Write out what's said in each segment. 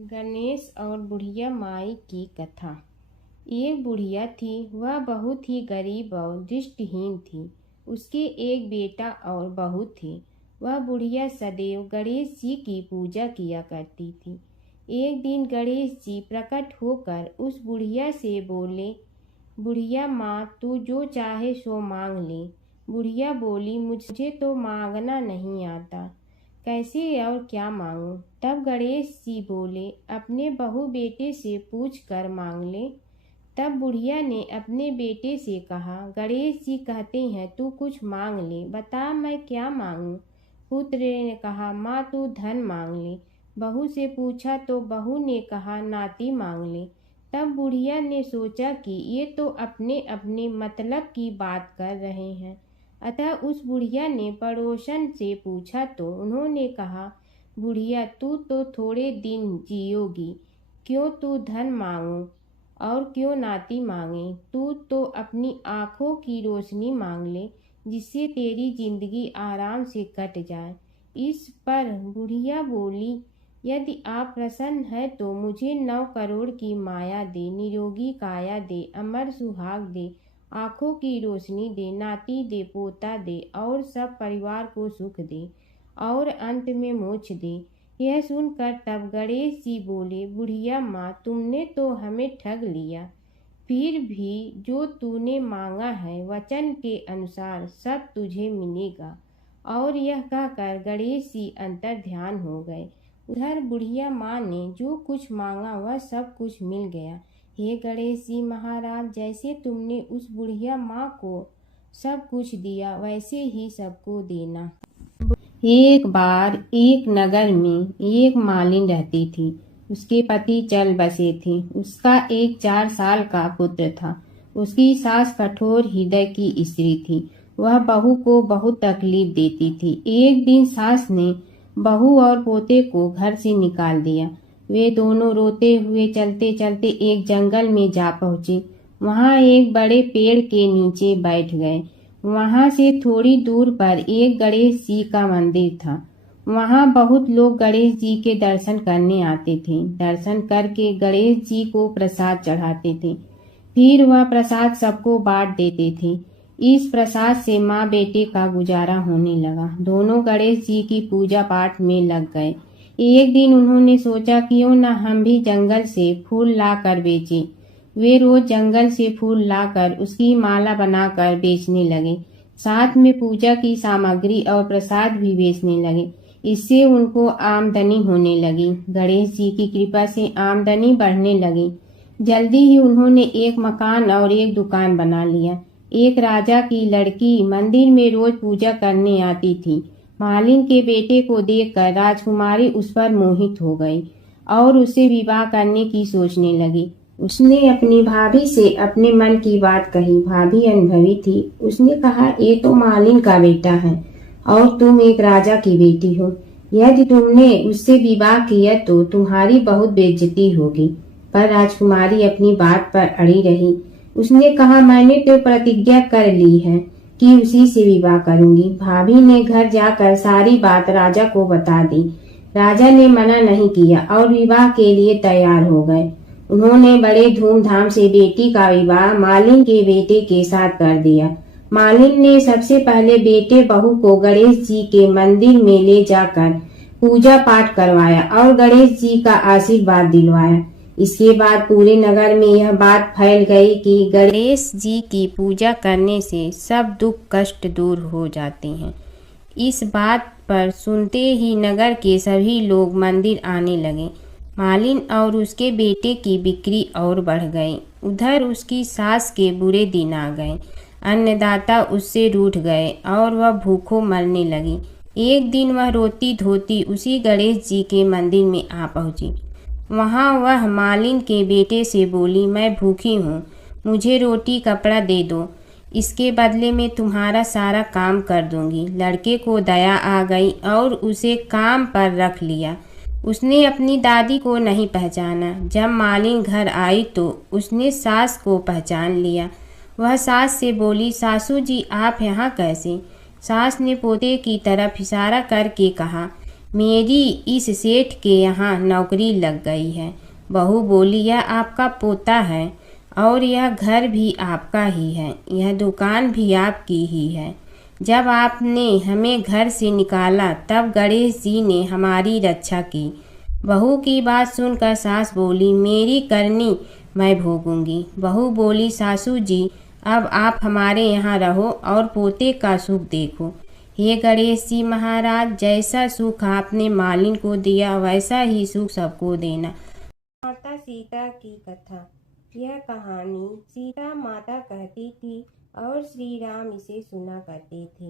गणेश और बुढ़िया माई की कथा। एक बुढ़िया थी, वह बहुत ही गरीब और दृष्टिहीन थी। उसके एक बेटा और बहू थे। वह बुढ़िया सदैव गणेश जी की पूजा किया करती थी। एक दिन गणेश जी प्रकट होकर उस बुढ़िया से बोले, बुढ़िया माँ, तू जो चाहे सो मांग ले। बुढ़िया बोली, मुझे तो मांगना नहीं आता, कैसे और क्या मांगूं? तब गणेश जी बोले, अपने बहू बेटे से पूछ कर मांग ले। तब बुढ़िया ने अपने बेटे से कहा, गणेश जी कहते हैं तू कुछ मांग ले, बता मैं क्या मांगूं? पुत्र ने कहा, माँ तू धन मांग ले। बहू से पूछा तो बहू ने कहा, नाती मांग ले। तब बुढ़िया ने सोचा कि ये तो अपने अपने मतलब की बात कर रहे हैं। अतः उस बुढ़िया ने पड़ोसन से पूछा तो उन्होंने कहा, बुढ़िया तू तो थोड़े दिन जियोगी, क्यों तू धन मांगो और क्यों नाती मांगे? तू तो अपनी आँखों की रोशनी मांग ले, जिससे तेरी जिंदगी आराम से कट जाए। इस पर बुढ़िया बोली, यदि आप प्रसन्न है तो मुझे 9 करोड़ की माया दे, निरोगी काया दे, अमर सुहाग दे, आँखों की रोशनी दे, नाती दे, पोता दे और सब परिवार को सुख दे और अंत में मोक्ष दे। यह सुनकर तब गणेश जी बोले, बुढ़िया माँ, तुमने तो हमें ठग लिया। फिर भी जो तूने मांगा है वचन के अनुसार सब तुझे मिलेगा। और यह कहकर गणेश जी अंतर ध्यान हो गए। उधर बुढ़िया माँ ने जो कुछ मांगा वह सब कुछ मिल गया। हे गणेश जी महाराज, जैसे तुमने उस बुढ़िया माँ को सब कुछ दिया वैसे ही सबको देना। एक बार एक नगर में एक मालिन रहती थी। उसके पति चल बसे थे। उसका एक 4 साल का पुत्र था। उसकी सास कठोर हृदय की स्त्री थी। वह बहू को बहुत तकलीफ देती थी। एक दिन सास ने बहू और पोते को घर से निकाल दिया। वे दोनों रोते हुए चलते चलते एक जंगल में जा पहुंचे। वहां एक बड़े पेड़ के नीचे बैठ गए। वहां से थोड़ी दूर पर एक गणेश जी का मंदिर था। वहां बहुत लोग गणेश जी के दर्शन करने आते थे। दर्शन करके गणेश जी को प्रसाद चढ़ाते थे। फिर वह प्रसाद सबको बांट देते थे। इस प्रसाद से माँ बेटे का गुजारा होने लगा। दोनों गणेश जी की पूजा पाठ में लग गए। एक दिन उन्होंने सोचा, क्यों न हम भी जंगल से फूल लाकर बेचें। वे रोज जंगल से फूल लाकर उसकी माला बनाकर बेचने लगे। साथ में पूजा की सामग्री और प्रसाद भी बेचने लगे। इससे उनको आमदनी होने लगी। गणेश जी की कृपा से आमदनी बढ़ने लगी। जल्दी ही उन्होंने एक मकान और एक दुकान बना लिया। एक राजा की लड़की मंदिर में रोज पूजा करने आती थी। मालिन के बेटे को देखकर राजकुमारी उस पर मोहित हो गई और उससे विवाह करने की सोचने लगी। उसने अपनी भाभी से अपने मन की बात कही। भाभी अनुभवी थी। उसने कहा, ये तो मालिन का बेटा है और तुम एक राजा की बेटी हो। यदि तुमने उससे विवाह किया तो तुम्हारी बहुत बेइज्जती होगी। पर राजकुमारी अपनी बात पर अड़ी रही। उसने कहा, मैंने तो प्रतिज्ञा कर ली है कि उसी से विवाह करूंगी। भाभी ने घर जाकर सारी बात राजा को बता दी। राजा ने मना नहीं किया और विवाह के लिए तैयार हो गए। उन्होंने बड़े धूमधाम से बेटी का विवाह मालिन के बेटे के साथ कर दिया। मालिन ने सबसे पहले बेटे बहू को गणेश जी के मंदिर में ले जाकर पूजा पाठ करवाया और गणेश जी का आशीर्वाद दिलवाया। इसके बाद पूरे नगर में यह बात फैल गई कि गणेश जी की पूजा करने से सब दुख कष्ट दूर हो जाते हैं। इस बात पर सुनते ही नगर के सभी लोग मंदिर आने लगे। मालिन और उसके बेटे की बिक्री और बढ़ गई। उधर उसकी सास के बुरे दिन आ गए। अन्नदाता उससे रूठ गए और वह भूखों मरने लगी। एक दिन वह रोती धोती उसी गणेश जी के मंदिर में आ पहुंची। वहां वह मालिन के बेटे से बोली, मैं भूखी हूँ, मुझे रोटी कपड़ा दे दो, इसके बदले में तुम्हारा सारा काम कर दूंगी। लड़के को दया आ गई और उसे काम पर रख लिया। उसने अपनी दादी को नहीं पहचाना। जब मालिन घर आई तो उसने सास को पहचान लिया। वह सास से बोली, सासू जी आप यहाँ कैसे? सास ने पोते की तरफ इशारा करके कहा, मेरी इस सेठ के यहाँ नौकरी लग गई है। बहू बोली, यह आपका पोता है और यह घर भी आपका ही है, यह दुकान भी आपकी ही है। जब आपने हमें घर से निकाला तब गणेश जी ने हमारी रक्षा की। बहू की बात सुनकर सास बोली, मेरी करनी मैं भोगूंगी। बहू बोली, सासू जी अब आप हमारे यहाँ रहो और पोते का सुख देखो। हे गणेश जी महाराज, जैसा सुख आपने मालिन को दिया वैसा ही सुख सबको देना। माता सीता की कथा। यह कहानी सीता माता कहती थी और श्री राम इसे सुना करते थे।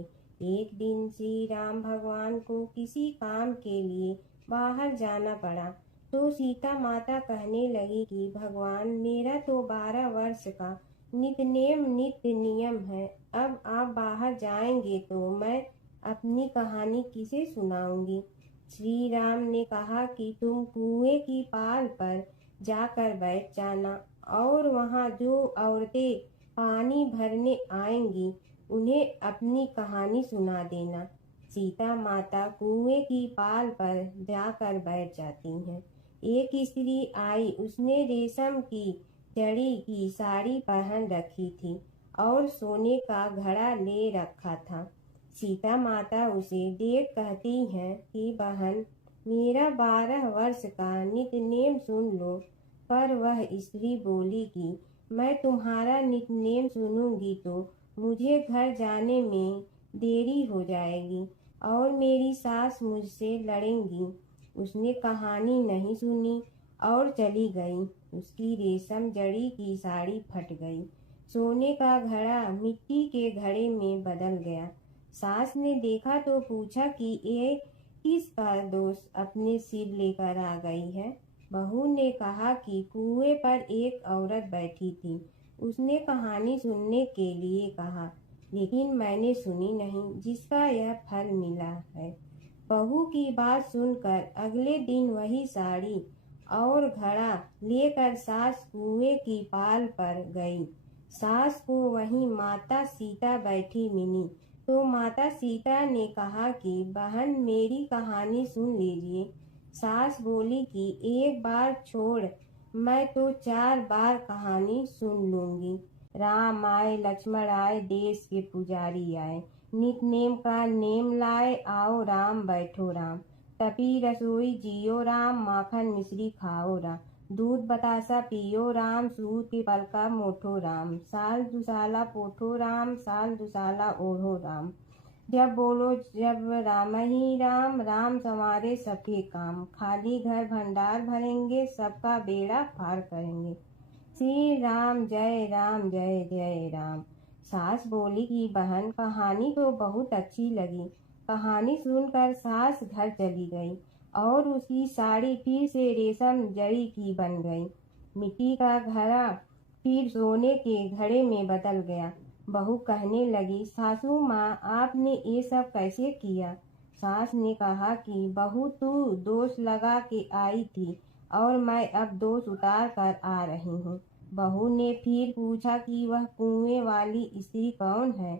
एक दिन श्री राम भगवान को किसी काम के लिए बाहर जाना पड़ा तो सीता माता कहने लगी कि भगवान, मेरा तो 12 वर्ष का नित्य नियम है। अब आप बाहर जाएंगे तो मैं अपनी कहानी किसे सुनाऊंगी। श्री राम ने कहा कि तुम कुएं की पाल पर जाकर बैठ जाना और वहां जो औरतें पानी भरने आएंगी उन्हें अपनी कहानी सुना देना। सीता माता कुएं की पाल पर जाकर बैठ जाती हैं। एक स्त्री आई, उसने रेशम की जड़ी की साड़ी पहन रखी थी और सोने का घड़ा ले रखा था। सीता माता उसे देख कहती हैं कि बहन, मेरा 12 वर्ष का नित्य नेम सुन लो। पर वह स्त्री बोली कि मैं तुम्हारा नित्य नेम सुनूंगी तो मुझे घर जाने में देरी हो जाएगी और मेरी सास मुझसे लड़ेंगी। उसने कहानी नहीं सुनी और चली गई। उसकी रेशम जड़ी की साड़ी फट गई, सोने का घड़ा मिट्टी के घड़े में बदल गया। सास ने देखा तो पूछा कि ये किसका दोष अपने सिर लेकर आ गई है। बहू ने कहा कि कुएं पर एक औरत बैठी थी, उसने कहानी सुनने के लिए कहा, लेकिन मैंने सुनी नहीं, जिसका यह फल मिला है। बहू की बात सुनकर अगले दिन वही साड़ी और घड़ा लेकर सास कुएं की पाल पर गई। सास को वहीं माता सीता बैठी मिली तो माता सीता ने कहा कि बहन, मेरी कहानी सुन लीजिए। सास बोली कि एक बार छोड़, मैं तो 4 बार कहानी सुन लूंगी। राम आए, लक्ष्मण आए, देश के पुजारी आए, नित नेम का नेम लाए, आओ राम बैठो राम, तपी रसोई जियो राम, माखन मिश्री खाओ राम, दूध बतासा पियो राम, सूत के पल का मोठो राम, साल दुसाला पोठो राम, साल दुसाला ओढ़ो राम, जब बोलो जब राम ही राम, राम संवारे सबके काम, खाली घर भंडार भरेंगे, सबका बेड़ा पार करेंगे, श्री राम जय राम जय जय राम। सास बोली कि बहन, कहानी तो बहुत अच्छी लगी। कहानी सुनकर सास घर चली गई और उसकी साड़ी फिर से रेशम जड़ी की बन गई। मिट्टी का घड़ा फिर सोने के घड़े में बदल गया। बहू कहने लगी, सासू माँ, आपने ये सब कैसे किया। सास ने कहा कि बहू, तू दोष लगा के आई थी और मैं अब दोष उतार कर आ रही हूँ। बहू ने फिर पूछा कि वह कुएं वाली स्त्री कौन है।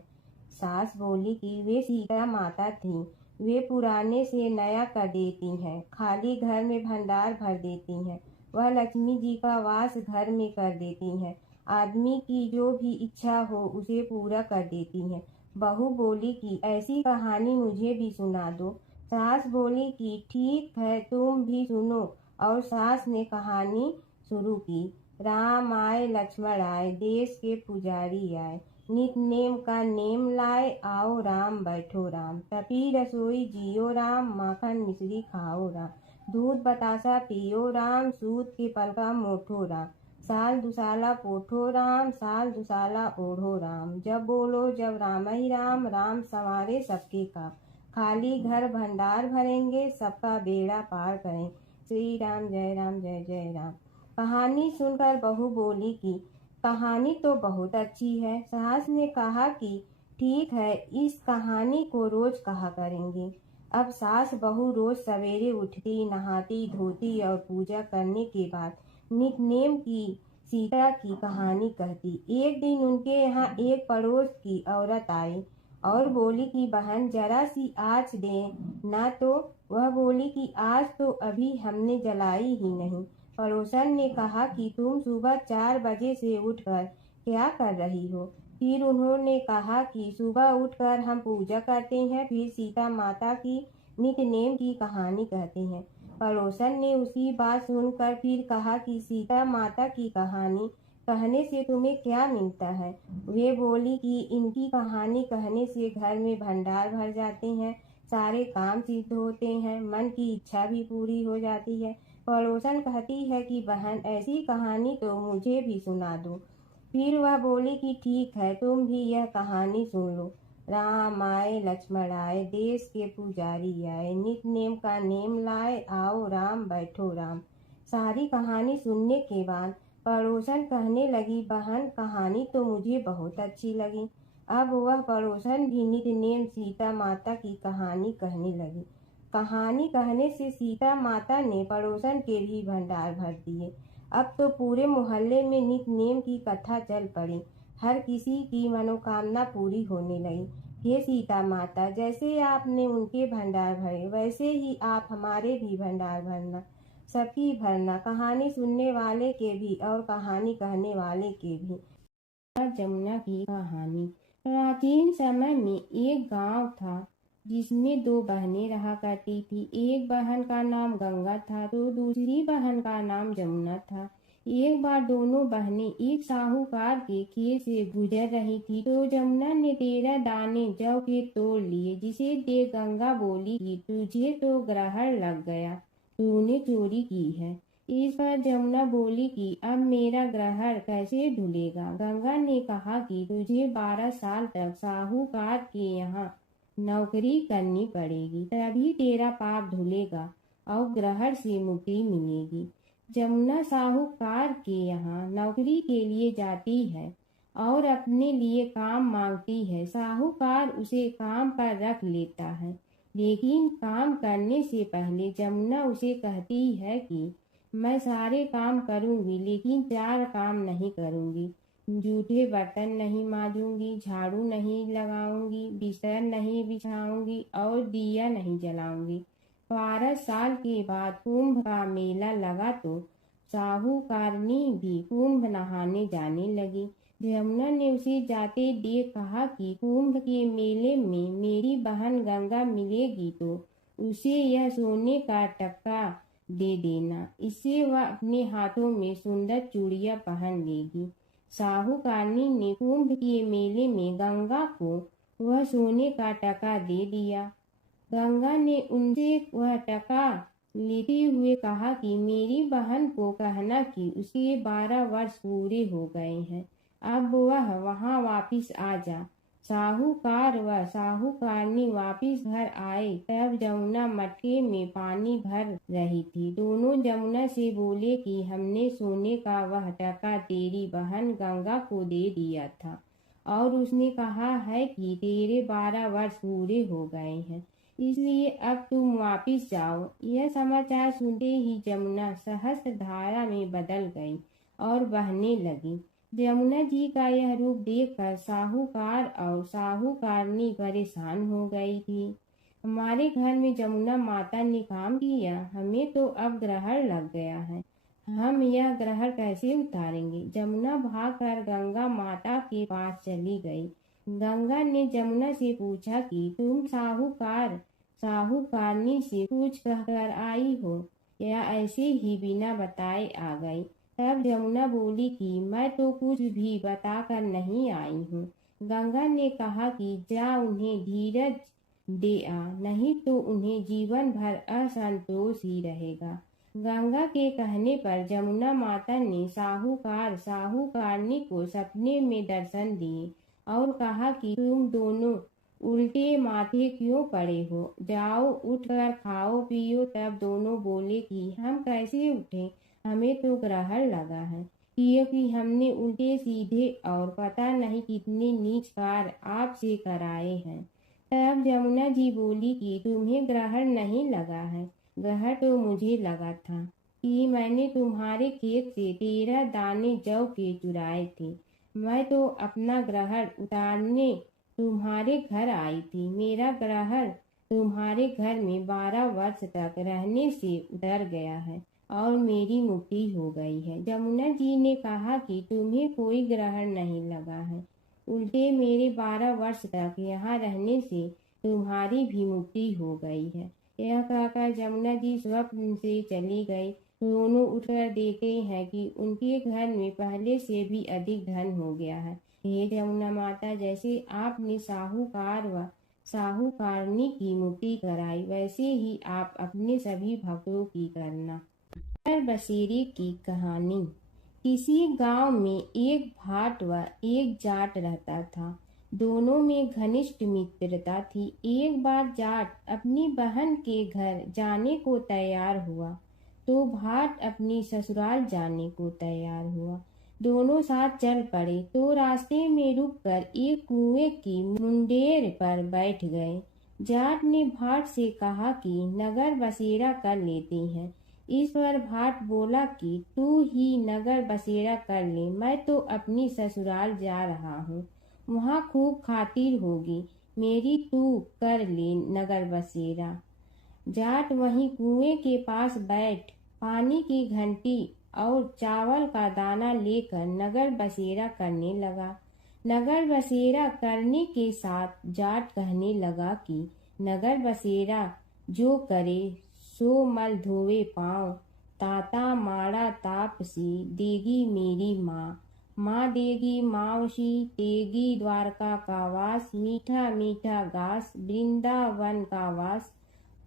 सास बोली कि वे सीता माता थी। वे पुराने से नया कर देती हैं, खाली घर में भंडार भर देती हैं। वह लक्ष्मी जी का वास घर में कर देती हैं। आदमी की जो भी इच्छा हो उसे पूरा कर देती हैं। बहू बोली कि ऐसी कहानी मुझे भी सुना दो। सास बोली कि ठीक है, तुम भी सुनो। और सास ने कहानी शुरू की। राम आए, लक्ष्मण आए, देश के पुजारी आए, नित नेम का नेम लाए, आओ राम बैठो राम, तपी रसोई जियो राम, माखन मिश्री खाओ राम, दूध बतासा पियो राम, सूत के पल का मोठो राम, साल दुसाला पोठो राम, साल दुसाला ओढ़ो राम, जब बोलो जब राम ही राम, राम संवारे सबके काम, खाली घर भंडार भरेंगे, सबका बेड़ा पार करें, श्री राम जय जय राम। कहानी सुनकर बहू बोली कि कहानी तो बहुत अच्छी है। सास ने कहा कि ठीक है, इस कहानी को रोज कहा करेंगे। अब सास बहू रोज सवेरे उठती, नहाती धोती और पूजा करने के बाद नित्य-नेम की सीता की कहानी कहती। एक दिन उनके यहाँ एक पड़ोस की औरत आई और बोली कि बहन जरा सी आँच दे ना। तो वह बोली कि आज तो अभी हमने जलाई ही नहीं। पड़ोसन ने कहा कि तुम सुबह 4 बजे से उठकर क्या कर रही हो। फिर उन्होंने कहा कि सुबह उठकर हम पूजा करते हैं, फिर सीता माता की नित्य नेम की कहानी कहते हैं। पड़ोसन ने उसकी बात सुनकर फिर कहा कि सीता माता की कहानी कहने से तुम्हें क्या मिलता है। वे बोली कि इनकी कहानी कहने से घर में भंडार भर जाते हैं, सारे काम सिद्ध होते हैं, मन की इच्छा भी पूरी हो जाती है। पड़ोसन कहती है कि बहन ऐसी कहानी तो मुझे भी सुना दो। फिर वह बोली कि ठीक है, तुम भी यह कहानी सुन लो। राम आए लक्ष्मण आए, देश के पुजारी आए, नित नेम का नेम लाए, आओ राम बैठो राम। सारी कहानी सुनने के बाद पड़ोसन कहने लगी, बहन कहानी तो मुझे बहुत अच्छी लगी। अब वह पड़ोसन भी नित नेम सीता माता की कहानी कहने लगी। कहानी कहने से सीता माता ने पड़ोसन के भी भंडार भर दिए। अब तो पूरे मोहल्ले में नित नेम की कथा चल पड़ी। हर किसी की मनोकामना पूरी होने लगी। हे सीता माता, जैसे आपने उनके भंडार भरे वैसे ही आप हमारे भी भंडार भरना, सबकी भरना, कहानी सुनने वाले के भी और कहानी कहने वाले के भी। जमुना की कहानी। प्राचीन समय में एक गांव था जिसमें 2 बहनें रहा करती थी। एक बहन का नाम गंगा था तो दूसरी बहन का नाम जमुना था। एक बार दोनों बहनें एक साहूकार के खेत से गुजर रही थी तो जमुना ने 13 दाने जौ के तोड़ लिए। जिसे देख गंगा बोली कि तुझे तो ग्रहण लग गया, तूने चोरी की है। इस पर जमुना बोली कि अब मेरा ग्रहण कैसे धुलेगा। गंगा ने कहा कि तुझे 12 साल तक साहूकार के यहाँ नौकरी करनी पड़ेगी, तभी तेरा पाप धुलेगा और ग्रहण से मुक्ति मिलेगी। जमुना साहूकार के यहाँ नौकरी के लिए जाती है और अपने लिए काम मांगती है। साहूकार उसे काम पर रख लेता है, लेकिन काम करने से पहले जमुना उसे कहती है कि मैं सारे काम करूंगी लेकिन 4 काम नहीं करूंगी। जूठे बर्तन नहीं मांजूंगी, झाड़ू नहीं लगाऊंगी, बिस्तर नहीं बिछाऊंगी और दिया नहीं जलाऊंगी। 12 साल के बाद कुंभ का मेला लगा तो साहूकारनी भी कुंभ नहाने जाने लगी। जमुना ने उसे जाते देख कहा कि कुंभ के मेले में मेरी बहन गंगा मिलेगी तो उसे यह सोने का टक्का दे देना, इससे वह अपने हाथों में सुंदर चूड़ियां पहन लेगी। साहूकारनी ने कुंभ के मेले में गंगा को वह सोने का टका दे दिया। गंगा ने उनसे वह टका लेते हुए कहा कि मेरी बहन को कहना कि उसके 12 वर्ष पूरे हो गए हैं, अब वह वहां वापिस आ जा। साहूकार व साहूकारनी वापिस घर आए तब जमुना मटके में पानी भर रही थी। दोनों जमुना से बोले कि हमने सोने का वह टका तेरी बहन गंगा को दे दिया था और उसने कहा है कि तेरे 12 वर्ष पूरे हो गए हैं, इसलिए अब तुम वापिस जाओ। यह समाचार सुनते ही जमुना सहस्त्र धारा में बदल गई और बहने लगी। जमुना जी का यह रूप देखकर साहूकार और साहूकारनी परेशान हो गई थी। हमारे घर में जमुना माता ने काम किया, हमें तो अब ग्रहण लग गया है, हम यह ग्रहण कैसे उतारेंगे। जमुना भागकर गंगा माता के पास चली गई। गंगा ने जमुना से पूछा कि तुम साहूकारनी से कुछ कहकर आई हो या ऐसे ही बिना बताए आ गई। तब जमुना बोली कि मैं तो कुछ भी बताकर नहीं आई हूँ। गंगा ने कहा कि जा उन्हें धीरज दे आ, नहीं तो उन्हें जीवन भर असंतोष ही रहेगा। गंगा के कहने पर जमुना माता ने साहूकारनी को सपने में दर्शन दिए और कहा कि तुम दोनों उल्टे माथे क्यों पड़े हो, जाओ उठकर खाओ पियो। तब दोनों बोले कि हम कैसे उठें, हमें तो ग्रहण लगा है, क्योंकि हमने उल्टे सीधे और पता नहीं कितने नीच कार्य आपसे कराए हैं। तब जमुना जी बोली कि तुम्हें ग्रहण नहीं लगा है, ग्रहण तो मुझे लगा था कि मैंने तुम्हारे खेत से 13 दाने जौ के चुराए थे। मैं तो अपना ग्रहण उतारने तुम्हारे घर आई थी। मेरा ग्रहण तुम्हारे घर में 12 वर्ष तक रहने से उतर गया है और मेरी मुक्ति हो गई है। जमुना जी ने कहा कि तुम्हें कोई ग्रहण नहीं लगा है, उल्टे मेरे 12 वर्ष तक यहाँ रहने से तुम्हारी भी मुक्ति हो गई है। यह कहकर जमुना जी स्वप्न से चली गई। दोनों उठकर देखते हैं कि उनके घर में पहले से भी अधिक धन हो गया है। हे जमुना माता, जैसे आपने साहूकार व साहूकारनी की मुक्ति कराई, वैसे ही आप अपने सभी भक्तों की करना। नगर बसेरे की कहानी। किसी गांव में एक भाट व एक जाट रहता था। दोनों में घनिष्ठ मित्रता थी। एक बार जाट अपनी बहन के घर जाने को तैयार हुआ तो भाट अपनी ससुराल जाने को तैयार हुआ। दोनों साथ चल पड़े तो रास्ते में रुककर एक कुएं की मुंडेर पर बैठ गए। जाट ने भाट से कहा कि नगर बसेरा कर लेते हैं। इस पर भाट बोला कि तू ही नगर बसेरा कर ले, मैं तो अपनी ससुराल जा रहा हूँ, वहाँ खूब खातिर होगी मेरी, तू कर ले नगर बसेरा। जाट वहीं कुएं के पास बैठ पानी की घंटी और चावल का दाना लेकर नगर बसेरा करने लगा। नगर बसेरा करने के साथ जाट कहने लगा कि नगर बसेरा जो करे सो मल धोवे पाँव, ताता माड़ा तापसी देगी मेरी माँ, माँ देगी मावशी देगी द्वारका का वास, मीठा मीठा घास वृंदावन का वास,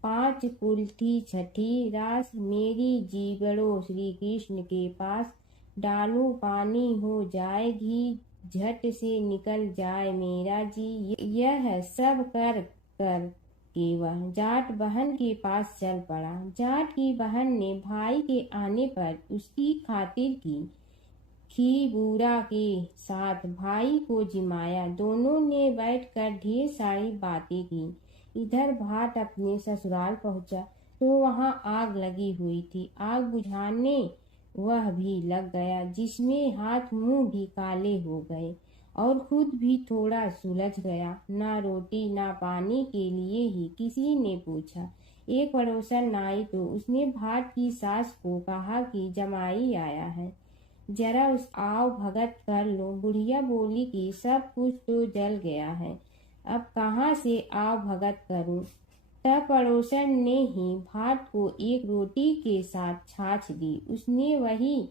5 कुल्थी छठी रास मेरी जीवड़ो श्री कृष्ण के पास, डालू पानी हो जाए घी झट से निकल जाए मेरा जी। यह सब कर कर के वह जाट बहन के पास चल पड़ा। जाट की बहन ने भाई के आने पर उसकी खातिर की। खी बूढ़ा के साथ भाई को जिमाया। दोनों ने बैठकर ढेर सारी बातें की। इधर भाट अपने ससुराल पहुंचा तो वहां आग लगी हुई थी। आग बुझाने वह भी लग गया, जिसमें हाथ मुंह भी काले हो गए और खुद भी थोड़ा सुलझ गया। ना रोटी ना पानी के लिए ही किसी ने पूछा। एक पड़ोसन आई तो उसने भाट की सास को कहा कि जमाई आया है, जरा उस आओ भगत कर लो। बुढ़िया बोली कि सब कुछ तो जल गया है, अब कहाँ से आओ भगत करूं। तब पड़ोसन ने ही भाट को एक रोटी के साथ छाछ दी। उसने वही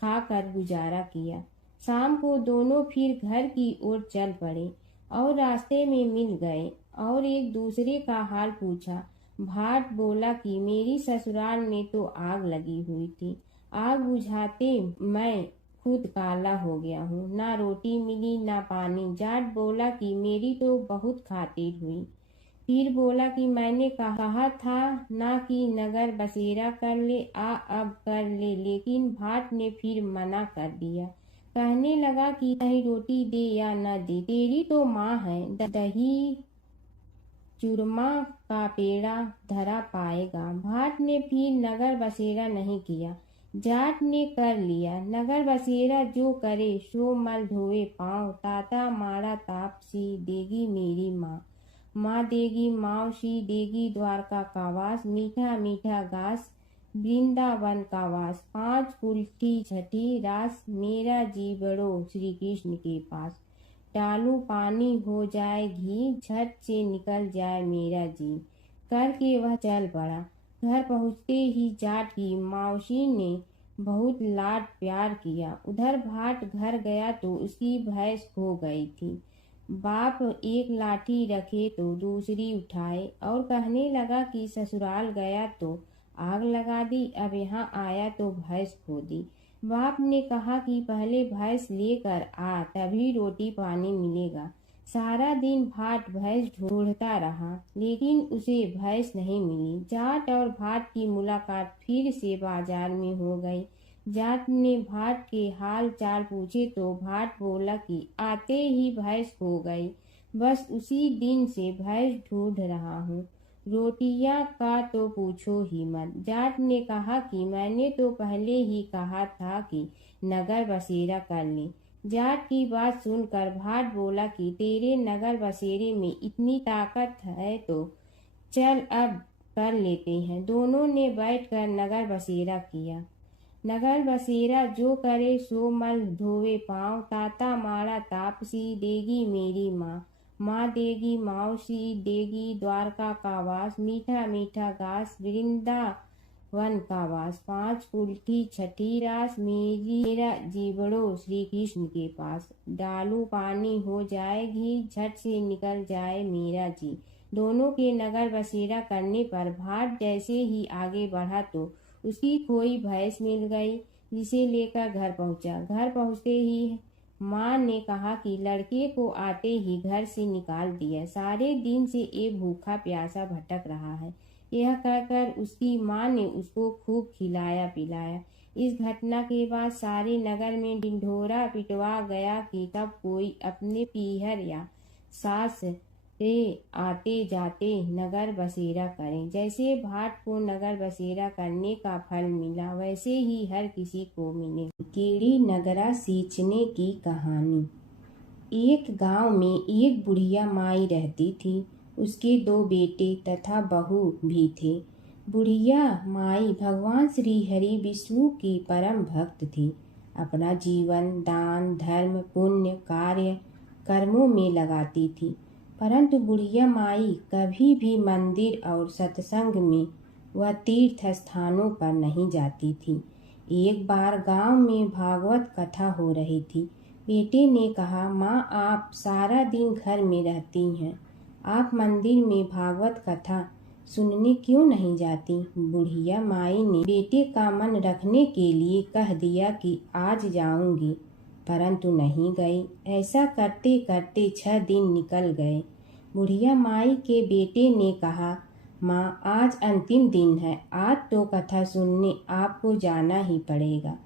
खाकर गुजारा किया। शाम को दोनों फिर घर की ओर चल पड़े और रास्ते में मिल गए और एक दूसरे का हाल पूछा। भाट बोला कि मेरी ससुराल में तो आग लगी हुई थी, आग बुझाते मैं खुद काला हो गया हूँ, ना रोटी मिली ना पानी। जाट बोला कि मेरी तो बहुत खातिर हुई। फिर बोला कि मैंने कहा था ना कि नगर बसेरा कर ले, आ अब कर ले, लेकिन भाट ने फिर मना कर दिया। कहने लगा कि चाहे रोटी दे या न दे, तेरी तो माँ है, दही चूरमा का पेड़ा धरा पाएगा। भाट ने फिर नगर बसेरा नहीं किया। जाट ने कर लिया। नगर बसेरा जो करे सो मल धोवे पाँव, ताता माड़ा तापसी देगी मेरी माँ, माँ देगी मावशी देगी द्वारका का वास, मीठा मीठा घास वृंदावन का वास, 5 कुल्थी छठी रास मेरा जीवड़ो श्री कृष्ण के पास, डालू पानी हो जाए घी झट से निकल जाए मेरा जी। करके वह चल पड़ा। घर पहुँचते ही जाट की मावशी ने बहुत लाड प्यार किया। उधर भाट घर गया तो उसकी भैंस खो गई थी। बाप एक लाठी रखे तो दूसरी उठाए और कहने लगा कि ससुराल गया तो आग लगा दी, अब यहाँ आया तो भैंस खो दी। बाप ने कहा कि पहले भैंस लेकर आ, तभी रोटी पानी मिलेगा। सारा दिन भाट भैंस ढूंढता रहा, लेकिन उसे भैंस नहीं मिली। जाट और भाट की मुलाकात फिर से बाजार में हो गई। जाट ने भाट के हाल चाल पूछे तो भाट बोला कि आते ही भैंस खो गई, बस उसी दिन से भैंस ढूंढ रहा हूँ। रोटियां का तो पूछो ही मत। जाट ने कहा कि मैंने तो पहले ही कहा था कि नगर बसेरा कर ले, जाट की बात सुनकर भाट बोला कि तेरे नगर बसेरे में इतनी ताकत है तो चल अब कर लेते हैं। दोनों ने बैठकर नगर बसेरा किया। नगर बसेरा जो करे सो मल धोवे पाँव, ताता माड़ा तापसी देगी मेरी माँ। माँ देगी मौसी देगी द्वारका का वास, मीठा मीठा घास वृंदावन का वास। पाँच उल्टी छठी रास मेरा जीवड़ो श्री कृष्ण के पास। डालू पानी हो जाए घी, झट से निकल जाए मेरा जी। दोनों के नगर बसेरा करने पर भाट जैसे ही आगे बढ़ा तो उसकी खोई भैंस मिल गई, जिसे लेकर घर पहुंचा। घर पहुंचते ही माँ ने कहा कि लड़के को आते ही घर से निकाल दिया, सारे दिन से ये भूखा प्यासा भटक रहा है। यह कहकर उसकी माँ ने उसको खूब खिलाया पिलाया। इस घटना के बाद सारे नगर में ढिंढोरा पिटवा गया कि कब कोई अपने पीहर या सास से आते जाते नगर बसेरा करें। जैसे भाट को नगर बसेरा करने का फल मिला, वैसे ही हर किसी को मिले। कीड़ी नगरा सींचने की कहानी। एक गांव में एक बुढ़िया माई रहती थी। उसके दो बेटे तथा बहू भी थे। बुढ़िया माई भगवान श्री हरि विष्णु की परम भक्त थी। अपना जीवन दान धर्म पुण्य कार्य कर्मों में लगाती थी, परंतु बुढ़िया माई कभी भी मंदिर और सत्संग में व तीर्थ स्थानों पर नहीं जाती थी। एक बार गांव में भागवत कथा हो रही थी। बेटे ने कहा, माँ आप सारा दिन घर में रहती हैं, आप मंदिर में भागवत कथा सुनने क्यों नहीं जाती? बुढ़िया माई ने बेटे का मन रखने के लिए कह दिया कि आज जाऊंगी, परंतु नहीं गई। ऐसा करते करते 6 दिन निकल गए। बुढ़िया माई के बेटे ने कहा, माँ आज अंतिम दिन है, आज तो कथा सुनने आपको जाना ही पड़ेगा।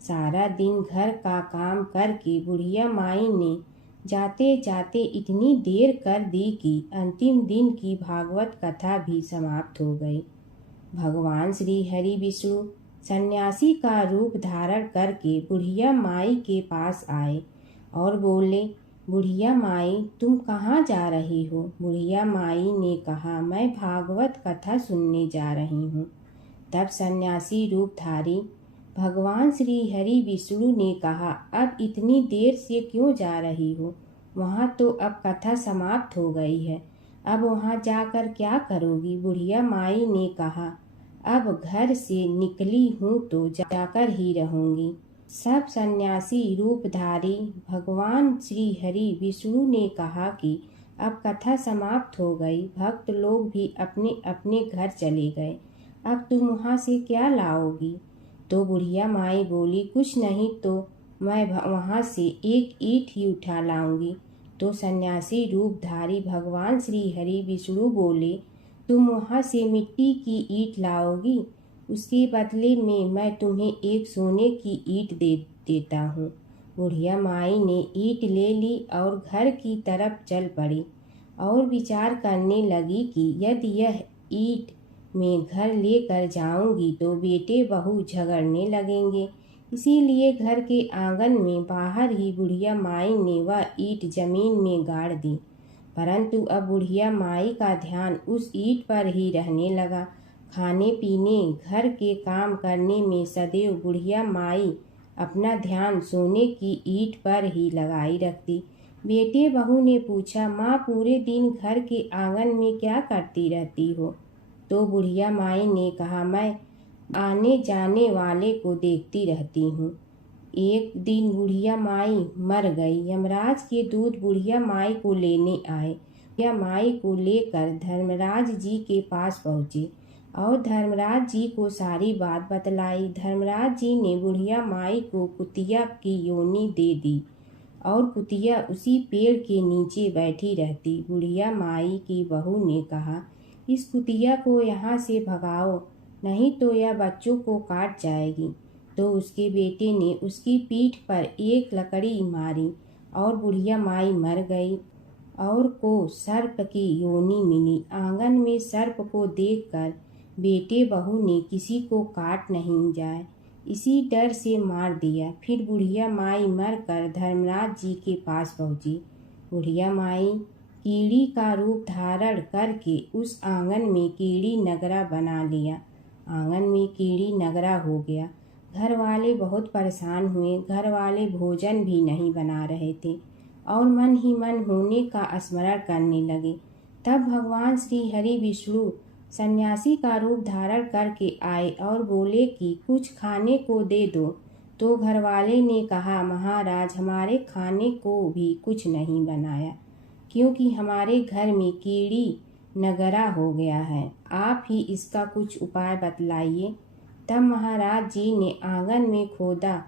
सारा दिन घर का काम करके बुढ़िया माई ने जाते जाते इतनी देर कर दी कि अंतिम दिन की भागवत कथा भी समाप्त हो गई। भगवान श्री हरि विष्णु सन्यासी का रूप धारण करके बुढ़िया माई के पास आए और बोले, बुढ़िया माई तुम कहाँ जा रही हो? बुढ़िया माई ने कहा, मैं भागवत कथा सुनने जा रही हूँ। तब सन्यासी रूपधारी भगवान श्री हरि विष्णु ने कहा, अब इतनी देर से क्यों जा रही हो? वहाँ तो अब कथा समाप्त हो गई है, अब वहाँ जाकर क्या करोगी? बुढ़िया माई ने कहा, अब घर से निकली हूँ तो जाकर ही रहूंगी। सब सन्यासी रूपधारी भगवान श्री हरि विष्णु ने कहा कि अब कथा समाप्त हो गई, भक्त लोग भी अपने अपने घर चले गए, अब तुम वहाँ से क्या लाओगी? तो बुढ़िया माई बोली, कुछ नहीं तो मैं वहाँ से एक ईंट ही उठा लाऊंगी। तो सन्यासी रूपधारी भगवान श्री हरि विष्णु बोले, तुम वहाँ से मिट्टी की ईंट लाओगी, उसके बदले में मैं तुम्हें एक सोने की ईंट देता हूँ। बुढ़िया माई ने ईंट ले ली और घर की तरफ चल पड़ी और विचार करने लगी कि यदि यह ईंट मैं घर लेकर जाऊंगी तो बेटे बहू झगड़ने लगेंगे। इसीलिए घर के आंगन में बाहर ही बुढ़िया माई ने वह ईंट जमीन में गाड़ दी। परंतु अब बुढ़िया माई का ध्यान उस ईंट पर ही रहने लगा। खाने पीने घर के काम करने में सदैव बुढ़िया माई अपना ध्यान सोने की ईंट पर ही लगाई रखती। बेटे बहू ने पूछा, माँ पूरे दिन घर के आंगन में क्या करती रहती हो? तो बुढ़िया माई ने कहा, मैं आने जाने वाले को देखती रहती हूँ। एक दिन बुढ़िया माई मर गई। यमराज के दूत बुढ़िया माई को लेने आए। बुढ़िया माई को लेकर धर्मराज जी के पास पहुँचे और धर्मराज जी को सारी बात बतलाई। धर्मराज जी ने बुढ़िया माई को कुतिया की योनि दे दी और कुतिया उसी पेड़ के नीचे बैठी रहती। बुढ़िया माई की बहू ने कहा, इस कुतिया को यहाँ से भगाओ, नहीं तो यह बच्चों को काट जाएगी। तो उसके बेटे ने उसकी पीठ पर एक लकड़ी मारी और बुढ़िया माई मर गई और को सर्प की योनि मिली। आंगन में सर्प को देखकर बेटे बहू ने किसी को काट नहीं जाए, इसी डर से मार दिया। फिर बुढ़िया माई मरकर धर्मराज जी के पास पहुंची। बुढ़िया माई कीड़ी का रूप धारण करके उस आंगन में कीड़ी नगरा बना लिया। आंगन में कीड़ी नगरा हो गया। घर वाले बहुत परेशान हुए। घर वाले भोजन भी नहीं बना रहे थे और मन ही मन होने का स्मरण करने लगे। तब भगवान श्री हरि विष्णु सन्यासी का रूप धारण करके आए और बोले कि कुछ खाने को दे दो। तो घरवाले ने कहा, महाराज, हमारे खाने को भी कुछ नहीं बनाया क्योंकि हमारे घर में कीड़ी नगरा हो गया है। आप ही इसका कुछ उपाय बतलाइए। तब महाराज जी ने आंगन में खोदा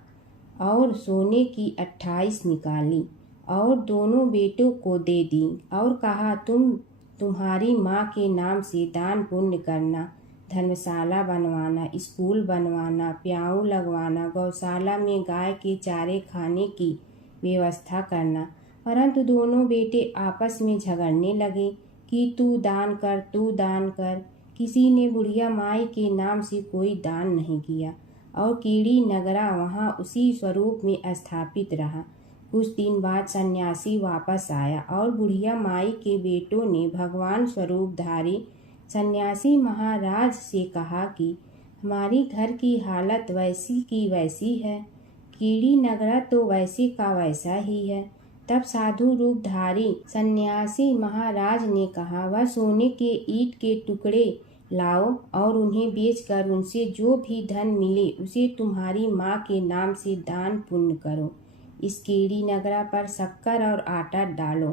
और सोने की 28 निकाली और दोनों बेटों को दे दी और कहा, तुम्हारी माँ के नाम से दान पुण्य करना, धर्मशाला बनवाना, स्कूल बनवाना, प्याऊ लगवाना, गौशाला में गाय के चारे खाने की व्यवस्था करना। परंतु दोनों बेटे आपस में झगड़ने लगे कि तू दान कर, तू दान कर। किसी ने बुढ़िया माई के नाम से कोई दान नहीं किया और कीड़ी नगरा वहाँ उसी स्वरूप में स्थापित रहा। कुछ दिन बाद सन्यासी वापस आया और बुढ़िया माई के बेटों ने भगवान स्वरूपधारी सन्यासी महाराज से कहा कि हमारी घर की हालत वैसी की वैसी है, कीड़ी नगरा तो वैसे का वैसा ही है। तब साधु रूपधारी सन्यासी महाराज ने कहा, वह सोने के ईंट के टुकड़े लाओ और उन्हें बेचकर उनसे जो भी धन मिले उसे तुम्हारी माँ के नाम से दान पुण्य करो। इस कीड़ी नगरा पर शक्कर और आटा डालो।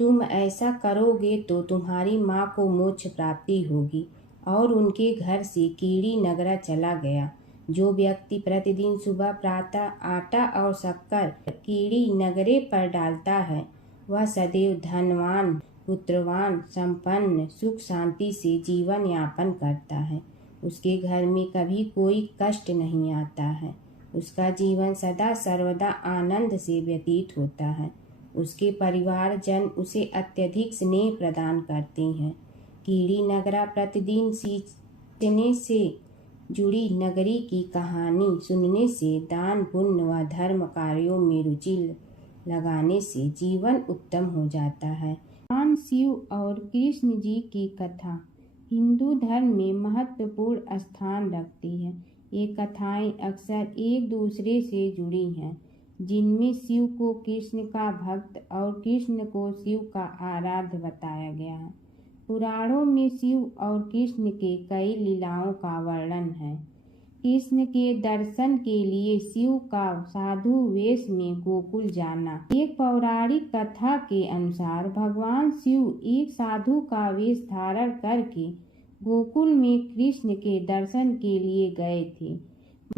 तुम ऐसा करोगे तो तुम्हारी माँ को मोक्ष प्राप्ति होगी। और उनके घर से कीड़ी नगरा चला गया। जो व्यक्ति प्रतिदिन सुबह प्रातः आटा और शक्कर कीड़ी नगरे पर डालता है वह सदैव धनवान, पुत्रवान, संपन्न, सुख शांति से जीवन यापन करता है। उसके घर में कभी कोई कष्ट नहीं आता है। उसका जीवन सदा सर्वदा आनंद से व्यतीत होता है। उसके परिवारजन उसे अत्यधिक स्नेह प्रदान करते हैं। कीड़ी नगरा प्रतिदिन सींचने से जुड़ी नगरी की कहानी सुनने से, दान पुण्य व धर्म कार्यों में रुचि लगाने से जीवन उत्तम हो जाता है। भगवान शिव और कृष्ण जी की कथा हिंदू धर्म में महत्वपूर्ण स्थान रखती है। ये कथाएं अक्सर एक दूसरे से जुड़ी हैं, जिनमें शिव को कृष्ण का भक्त और कृष्ण को शिव का आराध्य बताया गया है। पुराणों में शिव और कृष्ण के कई लीलाओं का वर्णन है। कृष्ण के दर्शन के लिए शिव का साधु वेश में गोकुल जाना। एक पौराणिक कथा के अनुसार भगवान शिव एक साधु का वेश धारण करके गोकुल में कृष्ण के दर्शन के लिए गए थे।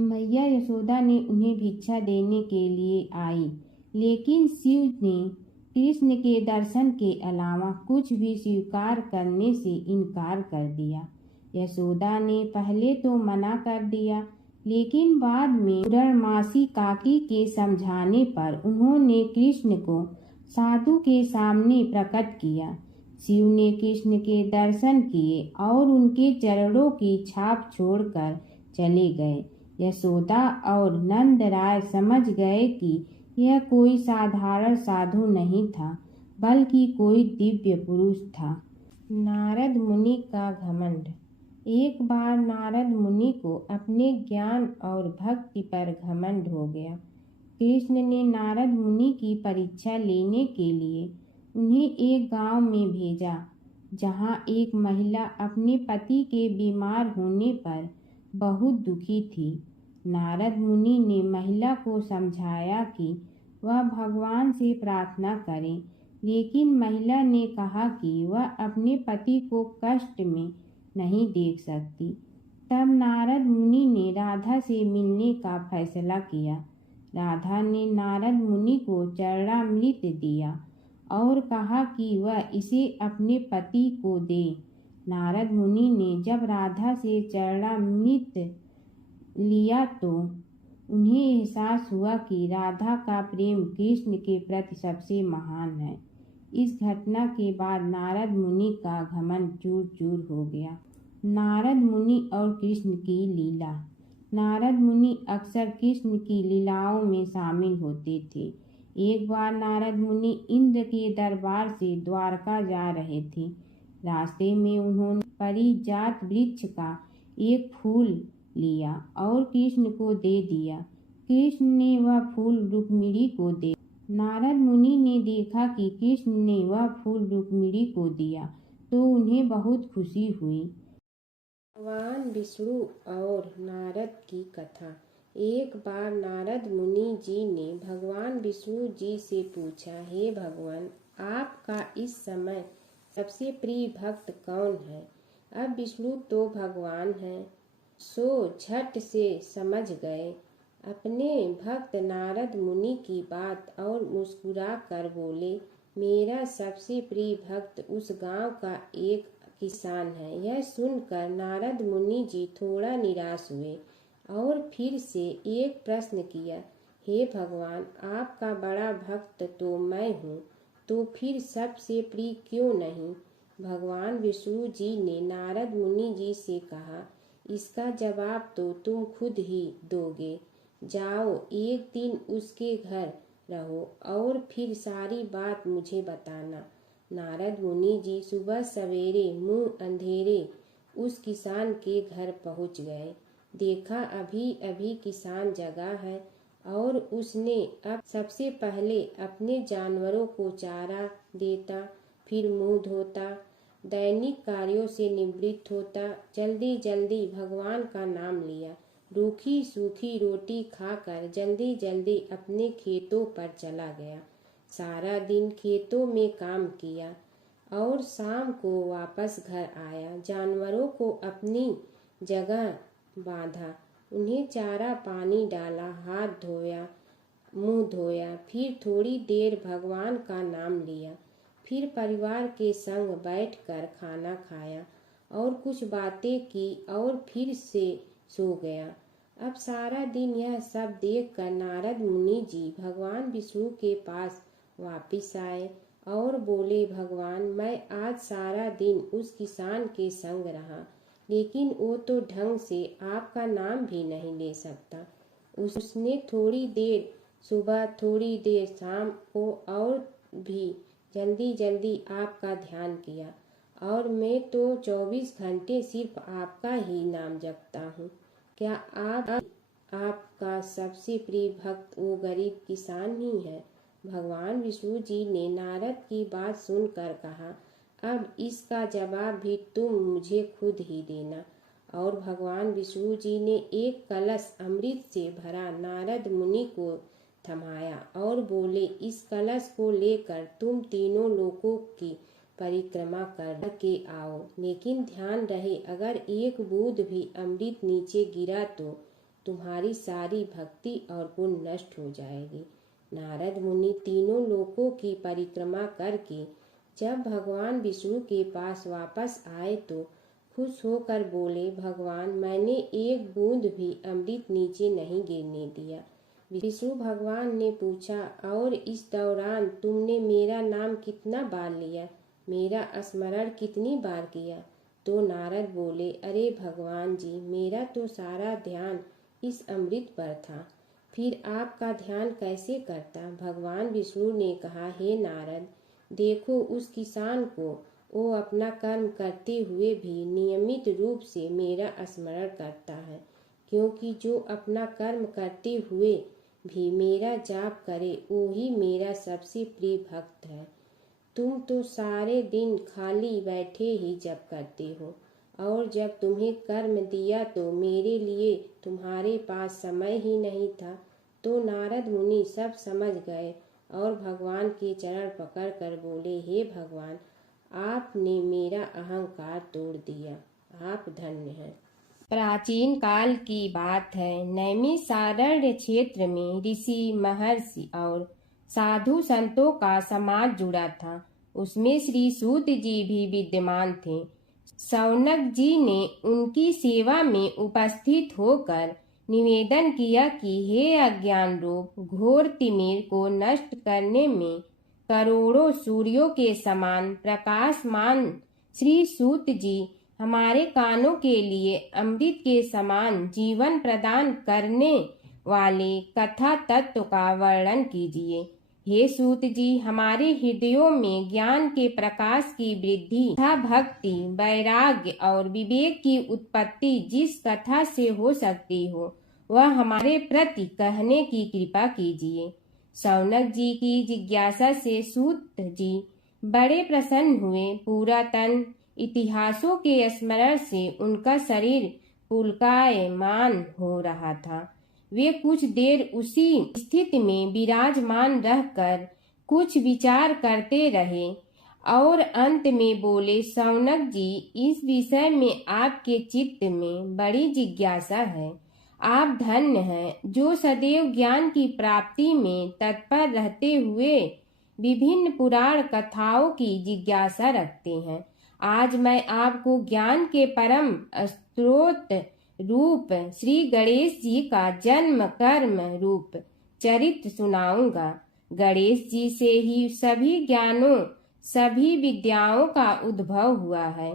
मैया यशोदा ने उन्हें भिक्षा देने के लिए आई, लेकिन शिव ने कृष्ण के दर्शन के अलावा कुछ भी स्वीकार करने से इनकार कर दिया। यशोदा ने पहले तो मना कर दिया, लेकिन बाद में पूर्णमासी काकी के समझाने पर उन्होंने कृष्ण को साधु के सामने प्रकट किया। शिव ने कृष्ण के दर्शन किए और उनके चरणों की छाप छोड़कर चले गए। यशोदा और नंद राय समझ गए कि यह कोई साधारण साधु नहीं था, बल्कि कोई दिव्य पुरुष था। नारद मुनि का घमंड। एक बार नारद मुनि को अपने ज्ञान और भक्ति पर घमंड हो गया। कृष्ण ने नारद मुनि की परीक्षा लेने के लिए उन्हें एक गांव में भेजा, जहां एक महिला अपने पति के बीमार होने पर बहुत दुखी थी। नारद मुनि ने महिला को समझाया कि वह भगवान से प्रार्थना करे, लेकिन महिला ने कहा कि वह अपने पति को कष्ट में नहीं देख सकती। तब नारद मुनि ने राधा से मिलने का फैसला किया। राधा ने नारद मुनि को चरणामृत दिया और कहा कि वह इसे अपने पति को दे। नारद मुनि ने जब राधा से चरणामृत लिया तो उन्हें एहसास हुआ कि राधा का प्रेम कृष्ण के प्रति सबसे महान है। इस घटना के बाद नारद मुनि का घमंड चूर चूर हो गया। नारद मुनि और कृष्ण की लीला। नारद मुनि अक्सर कृष्ण की लीलाओं में शामिल होते थे। एक बार नारद मुनि इंद्र के दरबार से द्वारका जा रहे थे। रास्ते में उन्होंने पारिजात वृक्ष का एक फूल लिया और कृष्ण को दे दिया। कृष्ण ने वह फूल रुक्मिणी को दे। नारद मुनि ने देखा कि कृष्ण ने वह फूल रुक्मिणी को दिया तो उन्हें बहुत खुशी हुई। भगवान विष्णु और नारद की कथा। एक बार नारद मुनि जी ने भगवान विष्णु जी से पूछा, हे भगवान, आपका इस समय सबसे प्रिय भक्त कौन है? अब विष्णु तो भगवान हैं, सो झट से समझ गए अपने भक्त नारद मुनि की बात और मुस्कुरा कर बोले, मेरा सबसे प्रिय भक्त उस गांव का एक किसान है। यह सुनकर नारद मुनि जी थोड़ा निराश हुए और फिर से एक प्रश्न किया, हे भगवान, आपका बड़ा भक्त तो मैं हूँ, तो फिर सबसे प्रिय क्यों नहीं? भगवान विष्णु जी ने नारद मुनि जी से कहा, इसका जवाब तो तुम खुद ही दोगे। जाओ, एक दिन उसके घर रहो और फिर सारी बात मुझे बताना। नारद मुनि जी सुबह सवेरे मुंह अंधेरे उस किसान के घर पहुंच गए। देखा अभी अभी किसान जगा है और उसने अब सबसे पहले अपने जानवरों को चारा देता, फिर मुंह धोता, दैनिक कार्यों से निवृत्त होता, जल्दी जल्दी भगवान का नाम लिया, रूखी सूखी रोटी खाकर जल्दी जल्दी अपने खेतों पर चला गया। सारा दिन खेतों में काम किया और शाम को वापस घर आया। जानवरों को अपनी जगह बांधा, उन्हें चारा पानी डाला, हाथ धोया, मुंह धोया, फिर थोड़ी देर भगवान का नाम लिया, फिर परिवार के संग बैठकर खाना खाया और कुछ बातें की और फिर से सो गया। अब सारा दिन यह सब देखकर नारद मुनि जी भगवान विष्णु के पास वापिस आए और बोले, भगवान, मैं आज सारा दिन उस किसान के संग रहा, लेकिन वो तो ढंग से आपका नाम भी नहीं ले सकता। उसने थोड़ी देर सुबह, थोड़ी देर शाम को और भी जल्दी जल्दी आपका ध्यान किया और मैं तो 24 घंटे सिर्फ आपका ही नाम जपता हूँ। क्या आपका सबसे प्रिय भक्त वो गरीब किसान ही है? भगवान विष्णु जी ने नारद की बात सुनकर कहा, अब इसका जवाब भी तुम मुझे खुद ही देना। और भगवान विष्णु जी ने एक कलश अमृत से भरा नारद मुनि को थमाया और बोले, इस कलश को लेकर तुम तीनों लोकों की परिक्रमा करके आओ, लेकिन ध्यान रहे अगर एक बूंद भी अमृत नीचे गिरा तो तुम्हारी सारी भक्ति और गुण नष्ट हो जाएगी। नारद मुनि तीनों लोकों की परिक्रमा करके जब भगवान विष्णु के पास वापस आए तो खुश होकर बोले, भगवान, मैंने एक बूंद भी अमृत नीचे नहीं गिरने दिया। विष्णु भगवान ने पूछा, और इस दौरान तुमने मेरा नाम कितना बार लिया, मेरा स्मरण कितनी बार किया? तो नारद बोले, अरे भगवान जी, मेरा तो सारा ध्यान इस अमृत पर था, फिर आपका ध्यान कैसे करता? भगवान विष्णु ने कहा, हे नारद, देखो उस किसान को, वो अपना कर्म करते हुए भी नियमित रूप से मेरा स्मरण करता है, क्योंकि जो अपना कर्म करते हुए भी मेरा जाप करे वो ही मेरा सबसे प्रिय भक्त है। तुम तो सारे दिन खाली बैठे ही जप करते हो और जब तुम्हें कर्म दिया तो मेरे लिए तुम्हारे पास समय ही नहीं था। तो नारद मुनि सब समझ गए और भगवान के चरण पकड़ कर बोले, हे भगवान, आपने मेरा अहंकार तोड़ दिया, आप धन्य हैं। प्राचीन काल की बात है। नैमिषारण्य क्षेत्र में ऋषि, महर्षि और साधु संतों का समाज जुड़ा था। उसमें श्री सूत जी भी विद्यमान थे। शौनक जी ने उनकी सेवा में उपस्थित होकर निवेदन किया कि हे अज्ञान रूप घोर तिमिर को नष्ट करने में करोड़ों सूर्यों के समान प्रकाशमान श्री सूत जी हमारे कानों के लिए अमृत के समान जीवन प्रदान करने वाले कथा तत्व का वर्णन कीजिए। हे सूत जी, हमारे हृदयों में ज्ञान के प्रकाश की वृद्धि तथा भक्ति, वैराग्य और विवेक की उत्पत्ति जिस कथा से हो सकती हो, वह हमारे प्रति कहने की कृपा कीजिए। शौनक जी की जिज्ञासा से सूत जी बड़े प्रसन्न हुए। पुरातन इतिहासों के स्मरण से उनका शरीर पुलकायमान हो रहा था। वे कुछ देर उसी स्थिति में विराजमान रहकर कुछ विचार करते रहे और अंत में बोले, शौनक जी, इस विषय में आपके चित्त में बड़ी जिज्ञासा है। आप धन्य हैं जो सदैव ज्ञान की प्राप्ति में तत्पर रहते हुए विभिन्न पुराण कथाओं की जिज्ञासा रखते हैं। आज मैं आपको ज्ञान के परम स्रोत रूप श्री गणेश जी का जन्म कर्म रूप चरित्र सुनाऊंगा। गणेश जी से ही सभी ज्ञानों, सभी विद्याओं का उद्भव हुआ है।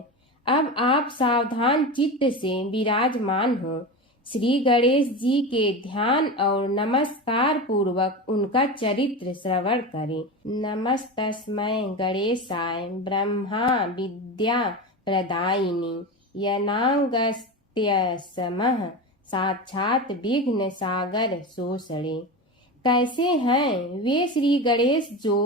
अब आप सावधान चित्त से विराजमान हो। श्री गणेश जी के ध्यान और नमस्कार पूर्वक उनका चरित्र श्रवण करें। नमस्तस्मै गणेशाय ब्रह्मा विद्या प्रदायिनी यनागस्त्यसमः साक्षात विघ्न सागर सोषणे। कैसे हैं वे श्री गणेश जो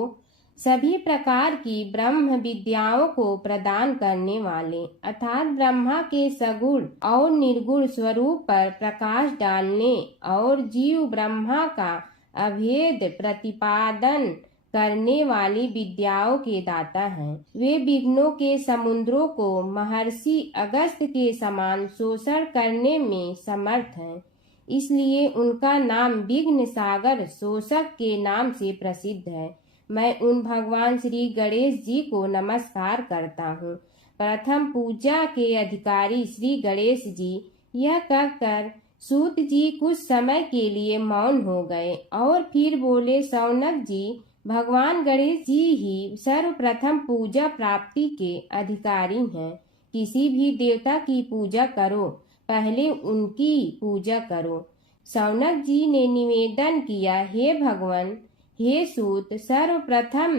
सभी प्रकार की ब्रह्म विद्याओं को प्रदान करने वाले, अर्थात ब्रह्मा के सगुण और निर्गुण स्वरूप पर प्रकाश डालने और जीव ब्रह्मा का अभेद प्रतिपादन करने वाली विद्याओं के दाता हैं। वे विघ्नों के समुद्रों को महर्षि अगस्त्य के समान शोषण करने में समर्थ हैं। इसलिए उनका नाम विघ्न सागर शोषक के नाम से प्रसिद्ध है। मैं उन भगवान श्री गणेश जी को नमस्कार करता हूँ। प्रथम पूजा के अधिकारी श्री गणेश जी, यह कहकर सूत जी कुछ समय के लिए मौन हो गए और फिर बोले, शौनक जी, भगवान गणेश जी ही सर्वप्रथम पूजा प्राप्ति के अधिकारी हैं। किसी भी देवता की पूजा करो, पहले उनकी पूजा करो। शौनक जी ने निवेदन किया, हे भगवान, हे सूत, सर्वप्रथम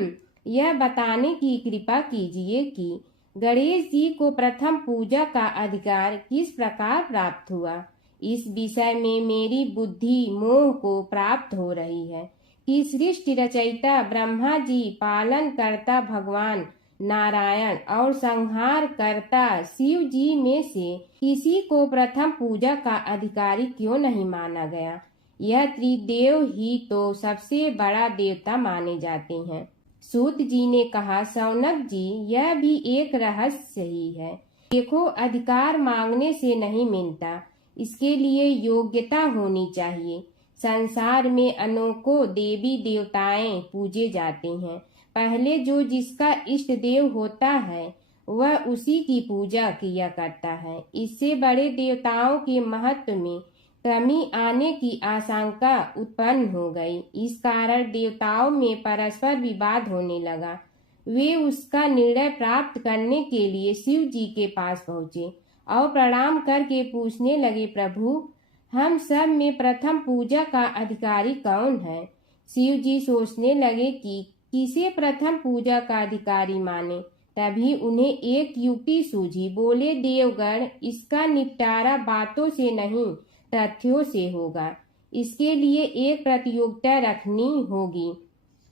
यह बताने की कृपा कीजिए कि गणेश जी को प्रथम पूजा का अधिकार किस प्रकार प्राप्त हुआ। इस विषय में मेरी बुद्धि मोह को प्राप्त हो रही है कि सृष्टि रचयिता ब्रह्मा जी, पालन करता भगवान नारायण और संहार करता शिव जी में से किसी को प्रथम पूजा का अधिकारी क्यों नहीं माना गया। यह त्रिदेव ही तो सबसे बड़ा देवता माने जाते हैं। सूत जी ने कहा, शौनक जी, यह भी एक रहस्य ही है। देखो, अधिकार मांगने से नहीं मिलता, इसके लिए योग्यता होनी चाहिए। संसार में अनेकों देवी देवताएं पूजे जाते हैं। पहले जो जिसका इष्ट देव होता है वह उसी की पूजा किया करता है। इससे बड़े देवताओं के महत्व में कमी आने की आशंका उत्पन्न हो गई। इस कारण देवताओं में परस्पर विवाद होने लगा। वे उसका निर्णय प्राप्त करने के लिए शिव जी के पास पहुँचे और प्रणाम करके पूछने लगे, प्रभु, हम सब में प्रथम पूजा का अधिकारी कौन है। शिव जी सोचने लगे कि किसे प्रथम पूजा का अधिकारी माने। तभी उन्हें एक युक्ति सूझी। बोले, देवगण, इसका निपटारा बातों से नहीं तथ्यों से होगा। इसके लिए एक प्रतियोगिता रखनी होगी,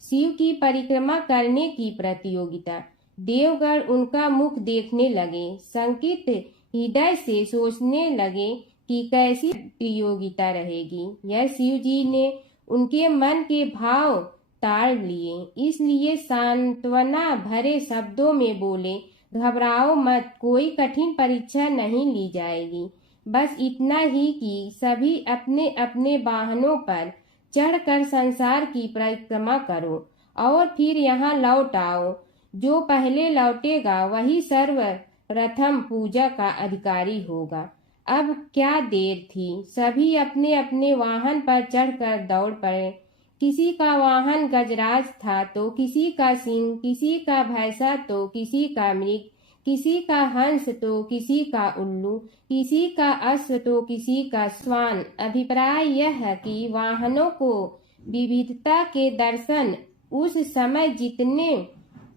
शिव की परिक्रमा करने की प्रतियोगिता। देवगण उनका मुख देखने लगे, शंकित हृदय से सोचने लगे कि कैसी प्रतियोगिता रहेगी। यह शिव जी ने उनके मन के भाव ताड़ लिए, इसलिए सांत्वना भरे शब्दों में बोले, घबराओ मत, कोई कठिन परीक्षा नहीं ली जाएगी। बस इतना ही कि सभी अपने अपने वाहनों पर चढ़कर संसार की परिक्रमा करो और फिर यहाँ लौट आओ। जो पहले लौटेगा वही सर्वप्रथम पूजा का अधिकारी होगा। अब क्या देर थी, सभी अपने अपने वाहन पर चढ़कर दौड़ पड़े। किसी का वाहन गजराज था तो किसी का सिंह, किसी का भैंसा तो किसी का मृग, किसी का हंस तो किसी का उल्लू, किसी का अश्व तो किसी का श्वान। अभिप्राय यह है कि वाहनों को विविधता के दर्शन उस समय जितने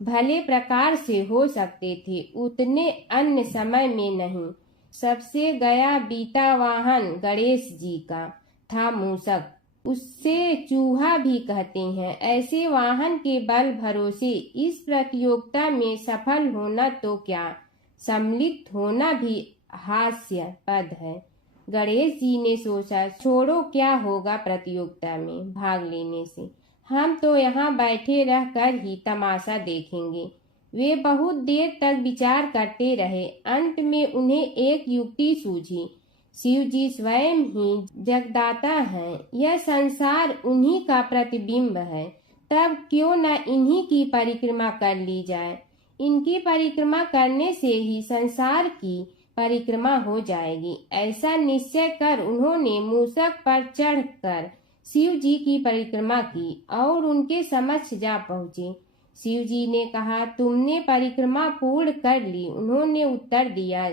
भले प्रकार से हो सकते थे उतने अन्य समय में नहीं। सबसे गया बीता वाहन गणेश जी का था मूषक, उससे चूहा भी कहते हैं। ऐसे वाहन के बल भरोसे इस प्रतियोगिता में सफल होना तो क्या, सम्मिलित होना भी हास्यास्पद है। गणेश जी ने सोचा, छोड़ो, क्या होगा प्रतियोगिता में भाग लेने से, हम तो यहाँ बैठे रहकर ही तमाशा देखेंगे। वे बहुत देर तक विचार करते रहे। अंत में उन्हें एक युक्ति सूझी। शिव जी स्वयं ही जगदाता हैं, यह संसार उन्हीं का प्रतिबिंब है, तब क्यों न इन्हीं की परिक्रमा कर ली जाए। इनकी परिक्रमा करने से ही संसार की परिक्रमा हो जाएगी। ऐसा निश्चय कर उन्होंने मूषक पर चढ़कर शिव जी की परिक्रमा की और उनके समक्ष जा पहुँचे। शिव जी ने कहा, तुमने परिक्रमा पूर्ण कर ली? उन्होंने उत्तर दिया,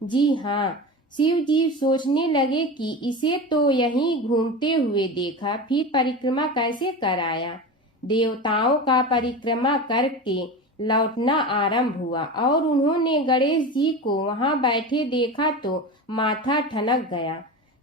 जी हाँ। शिव जी सोचने लगे कि इसे तो यहीं घूमते हुए देखा, फिर परिक्रमा कैसे कराया। देवताओं का परिक्रमा करके लौटना आरंभ हुआ और उन्होंने गणेश जी को वहां बैठे देखा तो माथा ठनक गया।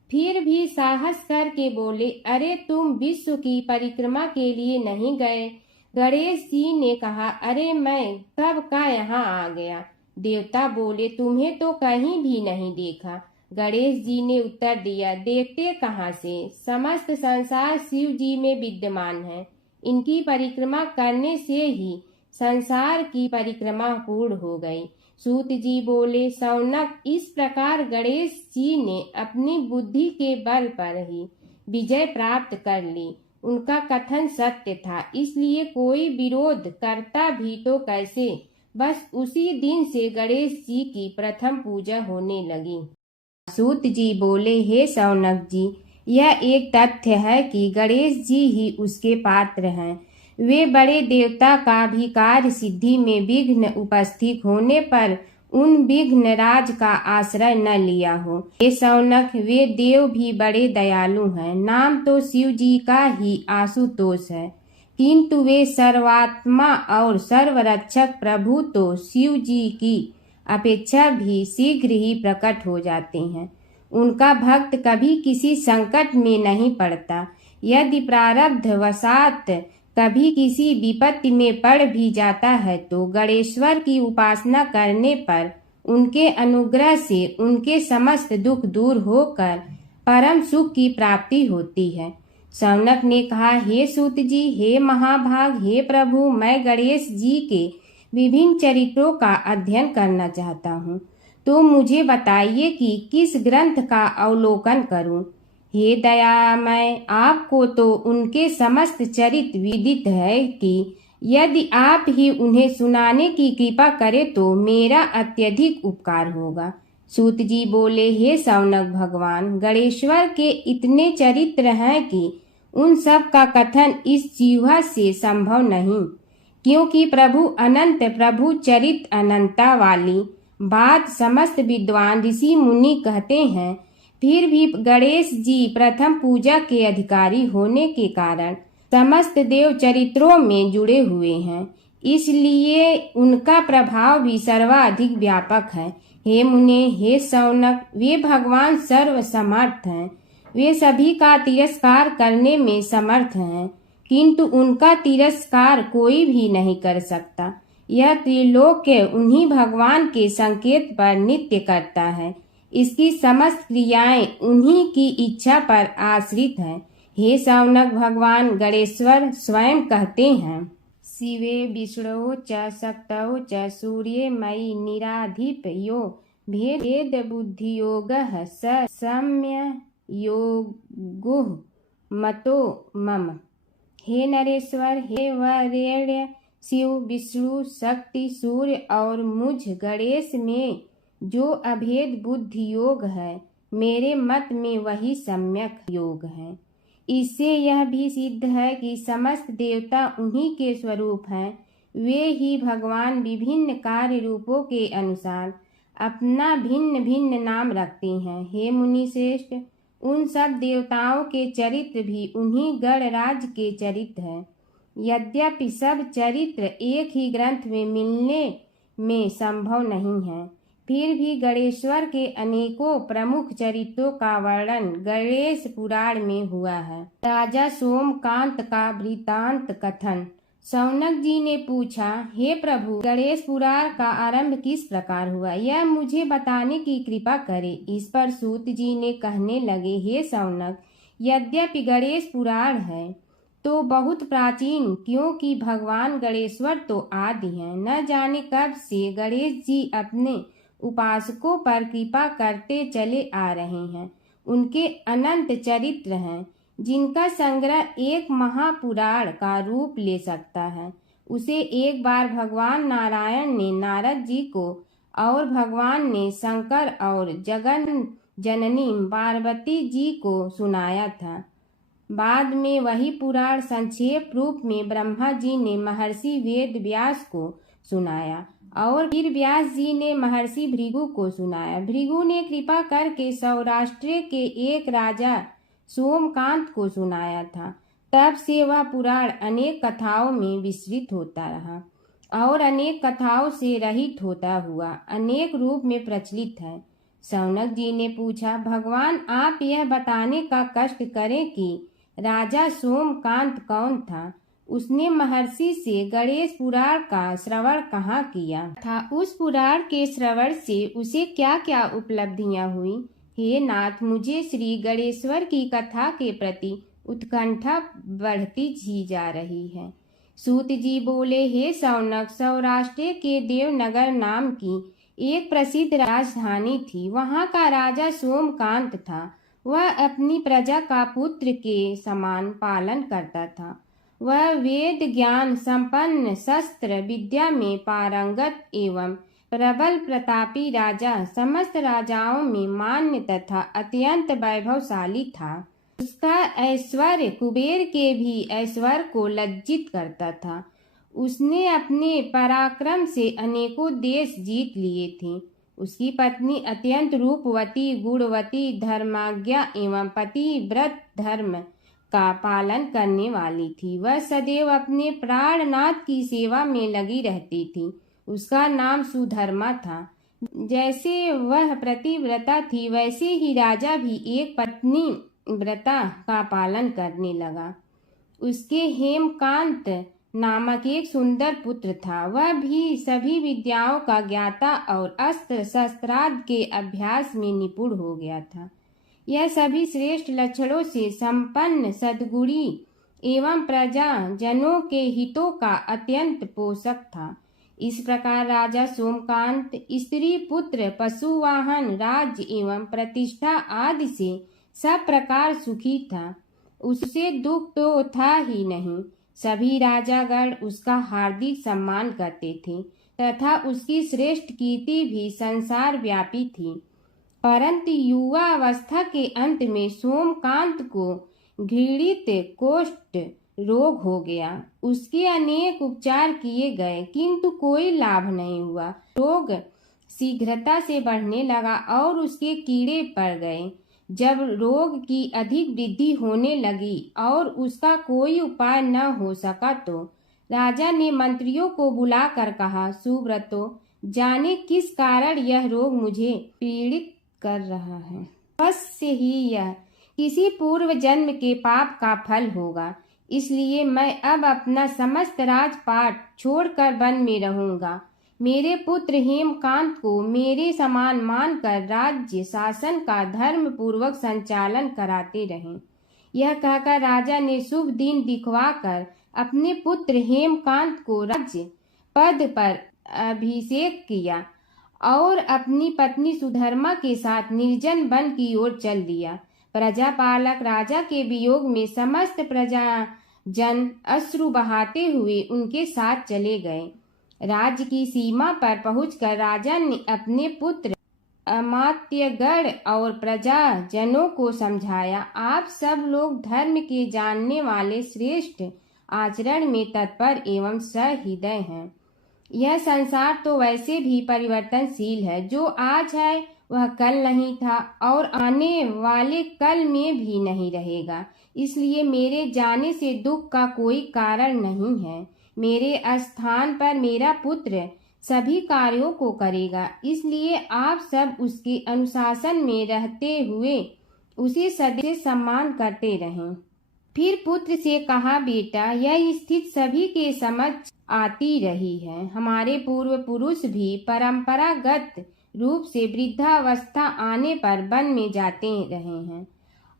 फिर भी साहस करके बोले, अरे तुम विश्व की परिक्रमा के लिए नहीं गए? गणेश जी ने कहा, अरे मैं कब का यहाँ आ गया। देवता बोले, तुम्हें तो कहीं भी नहीं देखा। गणेश जी ने उत्तर दिया, देखते कहाँ से, समस्त संसार शिव जी में विद्यमान है। इनकी परिक्रमा करने से ही संसार की परिक्रमा पूर्ण हो गई। सूत जी बोले, शौनक, इस प्रकार गणेश जी ने अपनी बुद्धि के बल पर ही विजय प्राप्त कर ली। उनका कथन सत्य था, इसलिए कोई विरोध करता भी तो कैसे। बस उसी दिन से गणेश जी की प्रथम पूजा होने लगी। सूत जी बोले, हे शौनक जी, यह एक तथ्य है कि गणेश जी ही उसके पात्र हैं। वे बड़े देवता का भी कार्य सिद्धि में विघ्न उपस्थित होने पर उन विघ्न राज का आश्रय न लिया हो। हे शौनक, वे देव भी बड़े दयालु हैं। नाम तो शिव जी का ही आशुतोष है, किंतु वे सर्वात्मा और सर्वरक्षक प्रभु तो शिव जी की अपेक्षा भी शीघ्र ही प्रकट हो जाते हैं। उनका भक्त कभी किसी संकट में नहीं पड़ता। यदि प्रारब्ध वशात कभी किसी विपत्ति में पड़ भी जाता है तो गणेश्वर की उपासना करने पर उनके अनुग्रह से उनके समस्त दुख दूर होकर परम सुख की प्राप्ति होती है। शौनक ने कहा, हे सूत जी, हे महाभाग, हे प्रभु, मैं गणेश जी के विभिन्न चरित्रों का अध्ययन करना चाहता हूँ, तो मुझे बताइए कि किस ग्रंथ का अवलोकन करूँ। हे दयामय, आपको तो उनके समस्त चरित्र विदित है कि यदि आप ही उन्हें सुनाने की कृपा करें तो मेरा अत्यधिक उपकार होगा। सूत जी बोले, हे शौनक भगवान, गणेश्वर के इतने चरित्र हैं कि उन सब का कथन इस जीवा से संभव नहीं, क्योंकि प्रभु अनंत, प्रभु चरित्र अनंता वाली बात समस्त विद्वान ऋषि मुनि कहते हैं। फिर भी गणेश जी प्रथम पूजा के अधिकारी होने के कारण समस्त देव चरित्रों में जुड़े हुए हैं, इसलिए उनका प्रभाव भी सर्वाधिक व्यापक है। हे मुने, हे शौनक, वे भगवान सर्व समर्थ हैं। वे सभी का तिरस्कार करने में समर्थ हैं, किंतु उनका तिरस्कार कोई भी नहीं कर सकता। यह त्रिलोक्य उन्हीं भगवान के संकेत पर नित्य करता है। इसकी समस्त क्रियाएं उन्हीं की इच्छा पर आश्रित हैं। हे शौनक भगवान गणेश्वर स्वयं कहते हैं, शिवे विष्णु च शक्तौ च सूर्ये मयि निराधिपयो भेद बुद्धि योगः स सम्य योगो मतो मम। हे नरेश्वर, हे वरेण्य, शिव, विष्णु, शक्ति, सूर्य और मुझ गणेश में जो अभेद बुद्धि योग है, मेरे मत में वही सम्यक योग है। इससे यह भी सिद्ध है कि समस्त देवता उन्हीं के स्वरूप हैं। वे ही भगवान विभिन्न कार्य रूपों के अनुसार अपना भिन्न भिन्न नाम रखते हैं। हे मुनि श्रेष्ठ, उन सब देवताओं के चरित्र भी उन्हीं गणराज के चरित्र हैं। यद्यपि सब चरित्र एक ही ग्रंथ में मिलने में संभव नहीं है, फिर भी गणेश्वर के अनेकों प्रमुख चरित्रों का वर्णन गणेश पुराण में हुआ है। राजा सोमकांत का वृत्तांत कथन। शौनक जी ने पूछा, हे प्रभु, गणेश पुराण का आरंभ किस प्रकार हुआ, यह मुझे बताने की कृपा करे। इस पर सूत जी ने कहने लगे, हे शौनक, यद्यपि गणेश पुराण है तो बहुत प्राचीन, क्योंकि भगवान गणेश्वर तो आदि हैं। न जाने कब से गणेश जी अपने उपासकों पर कृपा करते चले आ रहे हैं। उनके अनंत चरित्र हैं, जिनका संग्रह एक महापुराण का रूप ले सकता है। उसे एक बार भगवान नारायण ने नारद जी को और भगवान ने शंकर और जगन जननी पार्वती जी को सुनाया था। बाद में वही पुराण संक्षेप रूप में ब्रह्मा जी ने महर्षि वेद व्यास को सुनाया और फिर व्यास जी ने महर्षि भृगु को सुनाया। भृगु ने कृपा करके सौराष्ट्र के एक राजा सोमकांत को सुनाया था। तब से वह पुराण अनेक कथाओं में विस्तृत होता रहा और अनेक कथाओं से रहित होता हुआ अनेक रूप में प्रचलित है। शौनक जी ने पूछा, भगवान, आप यह बताने का कष्ट करें कि राजा सोमकांत कौन था। उसने महर्षि से गणेश पुराण का श्रवण कहाँ किया था, उस पुराण के श्रवण से उसे क्या क्या उपलब्धियां हुई। हे नाथ, मुझे श्री गणेश्वर की कथा के प्रति उत्कंठा बढ़ती ही जा रही है। सूत जी बोले, हे शौनक, सौराष्ट्र के देवनगर नाम की एक प्रसिद्ध राजधानी थी। वहाँ का राजा सोमकांत था। वह अपनी प्रजा का पुत्र के समान पालन करता था। वह वेद ज्ञान संपन्न, शस्त्र विद्या में पारंगत एवं प्रबल प्रतापी राजा, समस्त राजाओं में मान्य तथा अत्यंत वैभवशाली था। उसका ऐश्वर्य कुबेर के भी ऐश्वर्य को लज्जित करता था। उसने अपने पराक्रम से अनेकों देश जीत लिए थे। उसकी पत्नी अत्यंत रूपवती, गुणवती, धर्माज्ञा एवं पतिव्रत धर्म का पालन करने वाली थी। वह सदैव अपने प्राणनाथ की सेवा में लगी रहती थी। उसका नाम सुधर्मा था। जैसे वह प्रतिव्रता थी, वैसे ही राजा भी एक पत्नी व्रता का पालन करने लगा। उसके हेमकांत नामक एक सुंदर पुत्र था। वह भी सभी विद्याओं का ज्ञाता और अस्त्र शस्त्रादि के अभ्यास में निपुण हो गया था। यह सभी श्रेष्ठ लक्षणों से संपन्न, सद्गुणी एवं प्रजा जनों के हितों का अत्यंत पोषक था। इस प्रकार राजा सोमकांत स्त्री, पुत्र, पशु, वाहन, राज्य एवं प्रतिष्ठा आदि से सब प्रकार सुखी था। उससे दुख तो था ही नहीं। सभी राजागण उसका हार्दिक सम्मान करते थे तथा उसकी श्रेष्ठ कीर्ति भी संसार व्यापी थी। परंतु युवा अवस्था के अंत में सोमकांत को घृणित कोष्ठ रोग हो गया। उसके अनेक उपचार किए गए, किंतु कोई लाभ नहीं हुआ। रोग शीघ्रता से बढ़ने लगा और उसके कीड़े पड़ गए। जब रोग की अधिक वृद्धि होने लगी और उसका कोई उपाय न हो सका, तो राजा ने मंत्रियों को बुलाकर कहा, सुव्रतो, जाने किस कारण यह रोग मुझे पीड़ित कर रहा है। अवश्य ही यह किसी पूर्व जन्म के पाप का फल होगा। इसलिए मैं अब अपना समस्त राजपाट छोड़कर वन में रहूंगा। मेरे पुत्र हेमकांत को मेरे समान मानकर राज्य शासन का धर्म पूर्वक संचालन कराते रहें। यह कहकर राजा ने शुभ दिन दिखवाकर अपने पुत्र हेमकांत को राज्य पद पर अभिषेक किया और अपनी पत्नी सुधर्मा के साथ निर्जन वन की ओर चल दिया। प्रजापालक राजा के वियोग में समस्त प्रजा जन अश्रु बहाते हुए उनके साथ चले गए। राज्य की सीमा पर पहुंचकर राजा ने अपने पुत्र अमात्यगण और प्रजा जनों को समझाया, आप सब लोग धर्म के जानने वाले श्रेष्ठ आचरण में तत्पर एवं सहृदय हैं। यह संसार तो वैसे भी परिवर्तनशील है। जो आज है वह कल नहीं था और आने वाले कल में भी नहीं रहेगा। इसलिए मेरे जाने से दुख का कोई कारण नहीं है। मेरे स्थान पर मेरा पुत्र सभी कार्यों को करेगा, इसलिए आप सब उसके अनुशासन में रहते हुए उसे सदैव सम्मान करते रहें। फिर पुत्र से कहा, बेटा, यह स्थिति सभी के समझ आती रही है। हमारे पूर्व पुरुष भी परंपरागत रूप से वृद्धावस्था आने पर वन में जाते रहे हैं।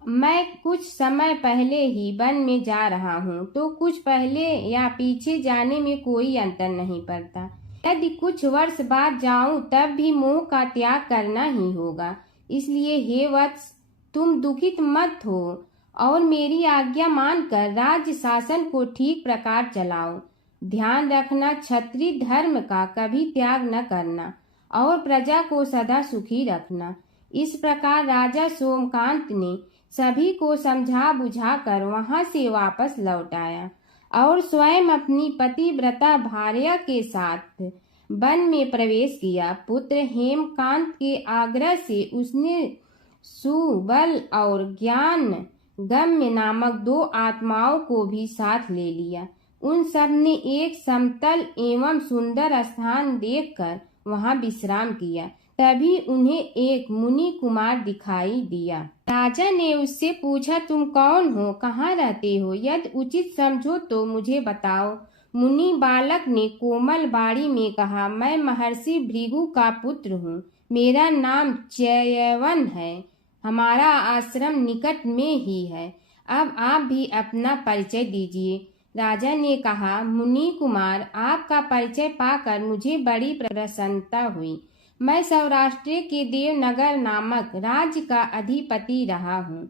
मैं कुछ समय पहले ही वन में जा रहा हूँ, तो कुछ पहले या पीछे जाने में कोई अंतर नहीं पड़ता। यदि कुछ वर्ष बाद जाऊं तब भी मोह का त्याग करना ही होगा। इसलिए हे वत्स, तुम दुखित मत हो और मेरी आज्ञा मानकर राज्य शासन को ठीक प्रकार चलाओ। ध्यान रखना, क्षत्रिय धर्म का कभी त्याग न करना और प्रजा को सदा सुखी रखना। इस प्रकार राजा सोमकांत ने सभी को समझा बुझाकर वहां से वापस लौट आया और स्वयं अपनी पतिव्रता भार्या के साथ वन में प्रवेश किया। पुत्र हेमकांत के आग्रह से उसने सुबल और ज्ञान गम्य नामक 2 आत्माओं को भी साथ ले लिया। उन सब ने एक समतल एवं सुंदर स्थान देखकर वहां विश्राम किया। तभी उन्हें एक मुनि कुमार दिखाई दिया। राजा ने उससे पूछा, तुम कौन हो, कहाँ रहते हो? यदि उचित समझो तो मुझे बताओ। मुनि बालक ने कोमल बाड़ी में कहा, मैं महर्षि भृगु का पुत्र हूँ। मेरा नाम च्यवन है। हमारा आश्रम निकट में ही है। अब आप भी अपना परिचय दीजिए। राजा ने कहा, मुनि कुमार, आपका परिचय पाकर मुझे बड़ी प्रसन्नता हुई। मैं सौराष्ट्र के देवनगर नामक राज्य का अधिपति रहा हूँ।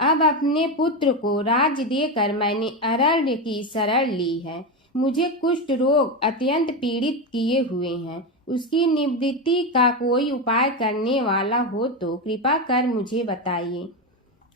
अब अपने पुत्र को राज्य देकर मैंने अरण्य की शरण ली है। मुझे कुष्ठ रोग अत्यंत पीड़ित किए हुए हैं। उसकी निवृत्ति का कोई उपाय करने वाला हो तो कृपा कर मुझे बताइए।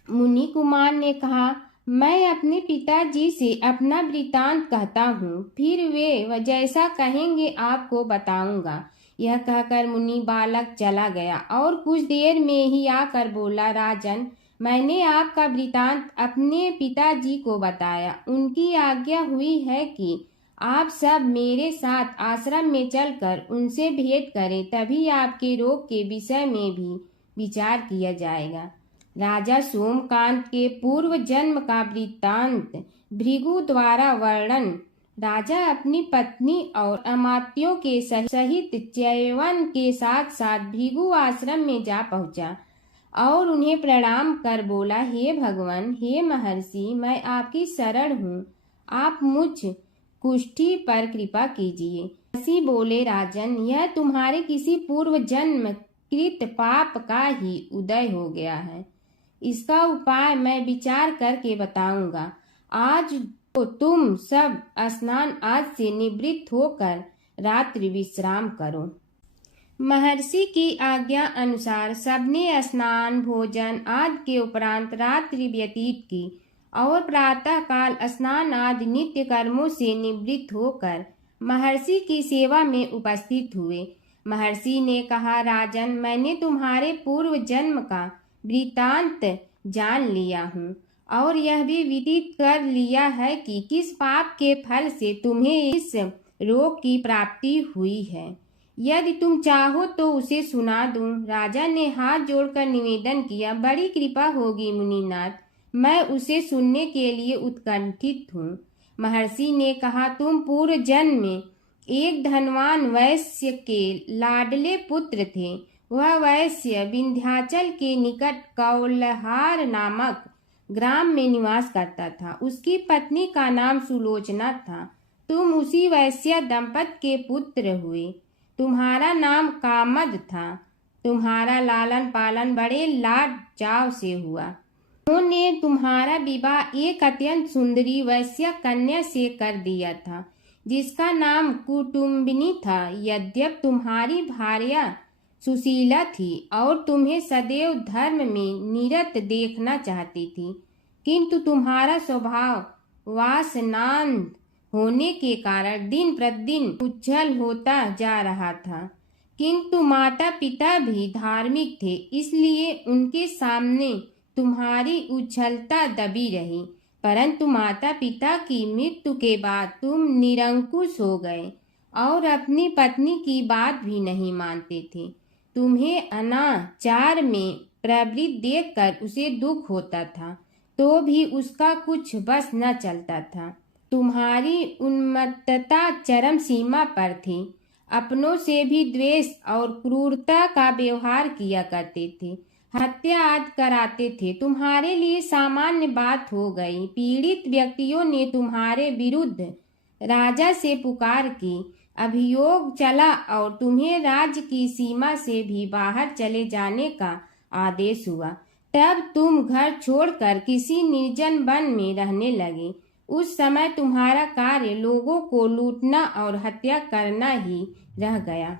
मुनि कुमार ने कहा, मैं अपने पिताजी से अपना वृतांत कहता हूँ, फिर वे जैसा कहेंगे आपको बताऊंगा। यह कहकर मुनि बालक चला गया और कुछ देर में ही आकर बोला, राजन, मैंने आपका वृतांत अपने पिताजी को बताया। उनकी आज्ञा हुई है कि आप सब मेरे साथ आश्रम में चलकर उनसे भेंट करें, तभी आपके रोग के विषय में भी विचार किया जाएगा। राजा सोमकांत के पूर्व जन्म का वृत्तांत भृगु द्वारा वर्णन। राजा अपनी पत्नी और अमात्यों के सहित च्यवन के साथ साथ भृगु आश्रम में जा पहुंचा और उन्हें प्रणाम कर बोला, हे भगवान, हे महर्षि, मैं आपकी शरण हूँ। आप मुझ कुष्ठी पर कृपा कीजिए। महर्षि बोले, राजन, यह तुम्हारे किसी पूर्व जन्म कृत पाप का ही उदय हो गया है। इसका उपाय मैं विचार करके बताऊंगा। आज तो तुम सब स्नान आज से निवृत्त होकर रात्रि विश्राम करो। महर्षि की आज्ञा अनुसार सबने स्नान भोजन आदि के उपरांत रात्रि व्यतीत की और प्रातः काल स्नान आदि नित्य कर्मों से निवृत्त होकर महर्षि की सेवा में उपस्थित हुए। महर्षि ने कहा, राजन, मैंने तुम्हारे पूर्व जन्म का वृत्तांत जान लिया हूँ और यह भी विदित कर लिया है कि किस पाप के फल से तुम्हें इस रोग की प्राप्ति हुई है। यदि तुम चाहो तो उसे सुना दूं। राजा ने हाथ जोड़कर निवेदन किया, बड़ी कृपा होगी मुनिनाथ, मैं उसे सुनने के लिए उत्कंठित हूँ। महर्षि ने कहा, तुम पूर्व जन्म में एक धनवान वैश्य के लाडले पुत्र थे। वह वैश्य विंध्याचल के निकट कौलहार नामक ग्राम में निवास करता था। उसकी पत्नी का नाम सुलोचना था। तुम उसी वैश्य दंपत के पुत्र हुए। तुम्हारा नाम कामद था। तुम्हारा लालन पालन बड़े लाड चाव से हुआ। उन्होंने तुम्हारा विवाह एक अत्यंत सुंदरी वैश्य कन्या से कर दिया था, जिसका नाम कुटुम्बिनी था। यद्यप तुम्हारी भार्या सुशीला थी और तुम्हें सदैव धर्म में निरत देखना चाहती थी, किंतु तुम्हारा स्वभाव वासनांध होने के कारण दिन प्रतिदिन उज्जवल होता जा रहा था। किंतु माता पिता भी धार्मिक थे, इसलिए उनके सामने तुम्हारी उज्ज्वलता दबी रही। परंतु माता पिता की मृत्यु के बाद तुम निरंकुश हो गए और अपनी पत्नी की बात भी नहीं मानते थे। तुम्हें अनाचार में प्रवृत्त देखकर उसे दुख होता था, तो भी उसका कुछ बस न चलता था। तुम्हारी उन्मत्तता चरम सीमा पर थी। अपनों से भी द्वेष और क्रूरता का व्यवहार किया करते थे, हत्या आदि कराते थे। तुम्हारे लिए सामान्य बात हो गई। पीड़ित व्यक्तियों ने तुम्हारे विरुद्ध राजा से पुकार की, अभियोग चला और तुम्हें राज्य की सीमा से भी बाहर चले जाने का आदेश हुआ। तब तुम घर छोड़कर किसी निर्जन वन में रहने लगे। उस समय तुम्हारा कार्य लोगों को लूटना और हत्या करना ही रह गया।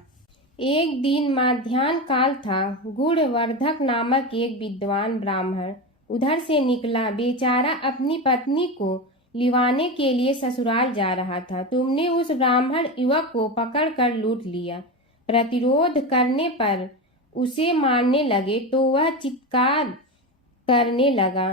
एक दिन मध्याह्न काल था। गुणवर्धक नामक एक विद्वान ब्राह्मण उधर से निकला। बेचारा अपनी पत्नी को लिवाने के लिए ससुराल जा रहा था। तुमने उस ब्राह्मण युवक को पकड़कर लूट लिया। प्रतिरोध करने पर उसे मारने लगे तो वह चित्कार करने लगा,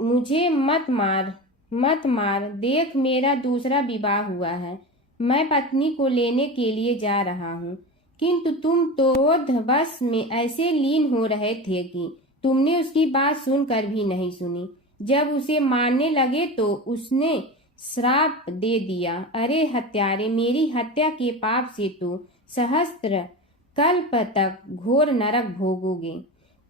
मुझे मत मार, मत मार, देख मेरा दूसरा विवाह हुआ है, मैं पत्नी को लेने के लिए जा रहा हूँ। किंतु तुम तो क्रोधवश में ऐसे लीन हो रहे थे कि तुमने उसकी बात सुनकर भी नहीं सुनी। जब उसे मारने लगे तो उसने श्राप दे दिया, अरे हत्यारे, मेरी हत्या के पाप से तो सहस्त्र कल्प तक घोर नरक भोगोगे।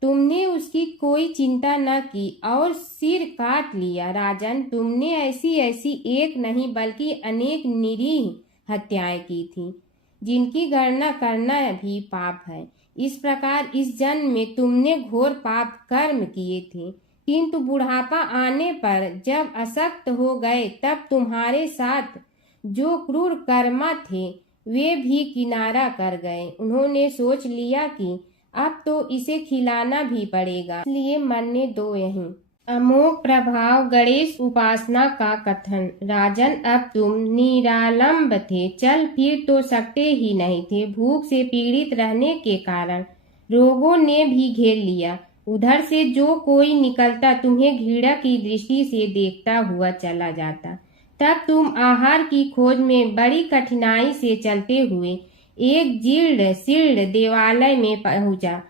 तुमने उसकी कोई चिंता न की और सिर काट लिया। राजन, तुमने ऐसी ऐसी एक नहीं बल्कि अनेक निरीह हत्याएं की थी, जिनकी गणना करना भी पाप है। इस प्रकार इस जन्म में तुमने घोर पाप कर्म किए थे। किंतु बुढ़ापा आने पर जब अशक्त हो गए तब तुम्हारे साथ जो क्रूर कर्मा थे वे भी किनारा कर गए। उन्होंने सोच लिया कि अब तो इसे खिलाना भी पड़ेगा, इसलिए मरने दो यहीं। अमोघ प्रभाव गणेश उपासना का कथन। राजन, अब तुम निरालंब थे, चल फिर तो सकते ही नहीं थे। भूख से पीड़ित रहने के कारण रोगों ने भी घेर लिया। उधर से जो कोई निकलता तुम्हें घृणा की दृष्टि से देखता हुआ चला जाता। तब तुम आहार की खोज में बड़ी कठिनाई से चलते हुए एक जीर्ण शीर्ण देवालय में पहुंचा।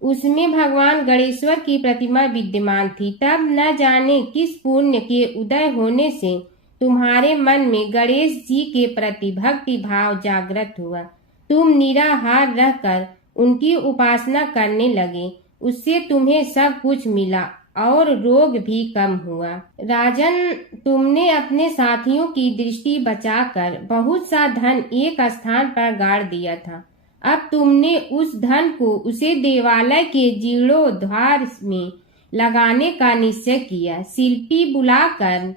उसमें भगवान गणेश्वर की प्रतिमा विद्यमान थी। तब न जाने किस पुण्य के उदय होने से तुम्हारे मन में गणेश जी के प्रति भक्ति भाव जागृत हुआ। तुम निराहार रहकर उनकी उपासना करने लगे। उससे तुम्हें सब कुछ मिला और रोग भी कम हुआ। राजन, तुमने अपने साथियों की दृष्टि बचाकर बहुत सा धन एक स्थान पर गाड़ दिया था। अब तुमने उस धन को उसे देवालय के जीर्णोद्धार में लगाने का निश्चय किया। शिल्पी बुलाकर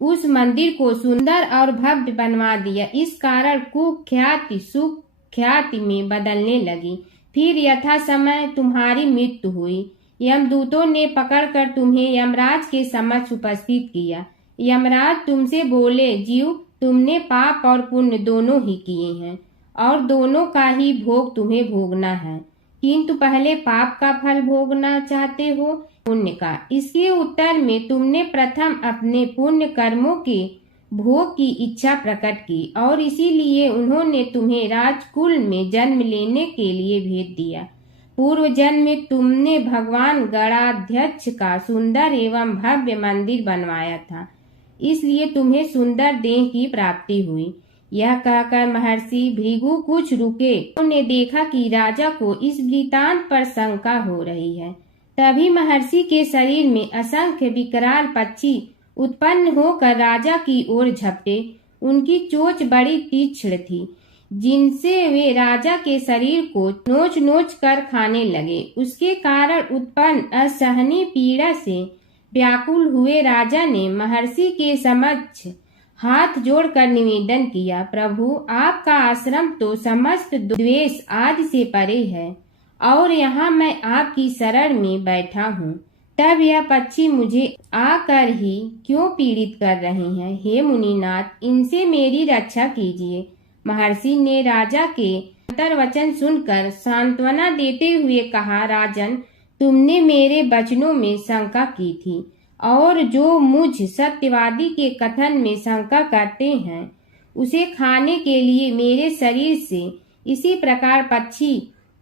उस मंदिर को सुंदर और भव्य बनवा दिया। इस कारण कुख्याति सुख्याति में बदलने लगी। फिर यथा समय तुम्हारी मृत्यु हुई। यमदूतों ने पकड़कर तुम्हें यमराज के समक्ष उपस्थित किया। यमराज तुमसे बोले, जीव, तुमने पाप और पुण्य दोनों ही किए हैं और दोनों का ही भोग तुम्हें भोगना है। किंतु पहले पाप का फल भोगना चाहते हो पुण्य का? इसके उत्तर में तुमने प्रथम अपने पुण्य कर्मों के भोग की इच्छा प्रकट की और इसीलिए उन्होंने तुम्हें राजकुल में जन्म लेने के लिए भेज दिया। पूर्व जन्म में तुमने भगवान गणाध्यक्ष का सुंदर एवं भव्य मंदिर बनवाया था, इसलिए तुम्हें सुंदर देह की प्राप्ति हुई। यह कहकर महर्षि भृगु कुछ रुके। उन्होंने देखा कि राजा को इस वृतांत पर शंका हो रही है। तभी महर्षि के शरीर में असंख्य विकराल पक्षी उत्पन्न होकर राजा की ओर झपटे। उनकी चोंच बड़ी तीक्ष्ण थी, जिनसे वे राजा के शरीर को नोच नोच कर खाने लगे। उसके कारण उत्पन्न असहनीय पीड़ा से व्याकुल हुए राजा ने महर्षि के समक्ष हाथ जोड़कर निवेदन किया, प्रभु, आपका आश्रम तो समस्त द्वेष आदि से परे है और यहाँ मैं आपकी शरण में बैठा हूँ। तब यह पक्षी मुझे आकर ही क्यों पीड़ित कर रहे हैं? हे मुनिनाथ, इनसे मेरी रक्षा कीजिए। महर्षि ने राजा के वचन सुनकर सांत्वना देते हुए कहा, राजन, तुमने मेरे वचनों में शंका की थी और जो मुझ सत्यवादी के कथन में शंका करते हैं उसे खाने के लिए मेरे शरीर से इसी प्रकार पक्षी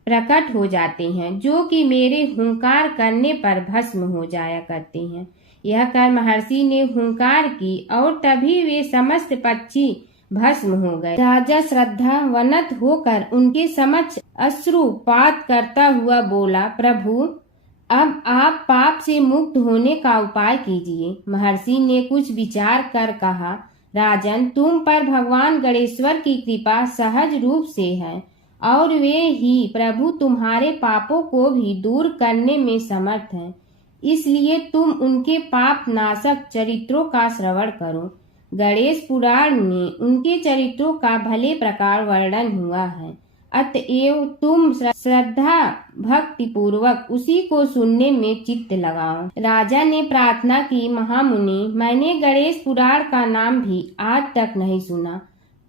प्रकट हो जाते हैं जो कि मेरे हुंकार करने पर भस्म हो जाया करते हैं। यह कर महर्षि ने हुंकार की और तभी वे समस्त पक्षी भस्म हो गए। राजा श्रद्धावनत होकर उनके समक्ष अश्रुपात करता हुआ बोला, प्रभु, अब आप पाप से मुक्त होने का उपाय कीजिए। महर्षि ने कुछ विचार कर कहा, राजन, तुम पर भगवान गणेश्वर की कृपा सहज रूप से है और वे ही प्रभु तुम्हारे पापों को भी दूर करने में समर्थ हैं। इसलिए तुम उनके पाप नाशक चरित्रों का श्रवण करो। गणेश पुराण में उनके चरित्रों का भले प्रकार वर्णन हुआ है, अतएव तुम श्रद्धा भक्ति पूर्वक उसी को सुनने में चित्त लगाओ। राजा ने प्रार्थना की, महामुनि, मैंने गणेश पुराण का नाम भी आज तक नहीं सुना,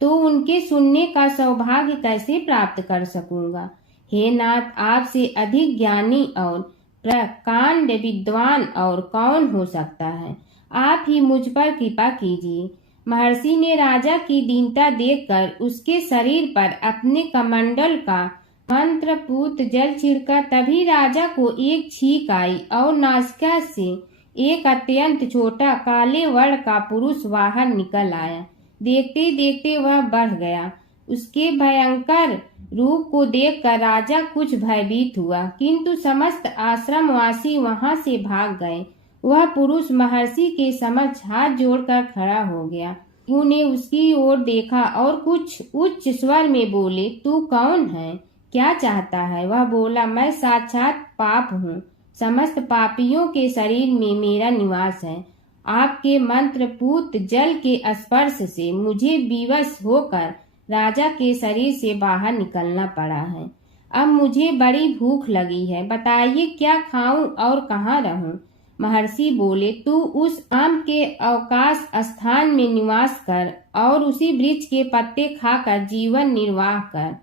तो उनके सुनने का सौभाग्य कैसे प्राप्त कर सकूंगा? हे नाथ, आपसे अधिक ज्ञानी और प्रकांड विद्वान और कौन हो सकता है? आप ही मुझ पर कृपा कीजिए। महर्षि ने राजा की दीनता देखकर उसके शरीर पर अपने कमंडल का मंत्रपूत जल छिड़का। तभी राजा को एक छींक आई और नासिका से एक अत्यंत छोटा काले वर्ण का पुरुष बाहर निकल आया। देखते देखते वह बढ़ गया। उसके भयंकर रूप को देखकर राजा कुछ भयभीत हुआ, किंतु समस्त आश्रमवासी वहां से भाग गए। वह पुरुष महर्षि के समक्ष हाथ जोड़कर खड़ा हो गया। उन्हें उसकी ओर देखा और कुछ उच्च स्वर में बोले, तू कौन है? क्या चाहता है? वह बोला, मैं साक्षात पाप हूँ। समस्त पापियों के शरीर में मेरा निवास है। आपके मंत्रपूत जल के स्पर्श से मुझे विवश होकर राजा के शरीर से बाहर निकलना पड़ा है। अब मुझे बड़ी भूख लगी है, बताइए क्या खाऊं और कहाँ रहूं? महर्षि बोले, तू उस आम के अवकाश स्थान में निवास कर और उसी वृक्ष के पत्ते खाकर जीवन निर्वाह कर।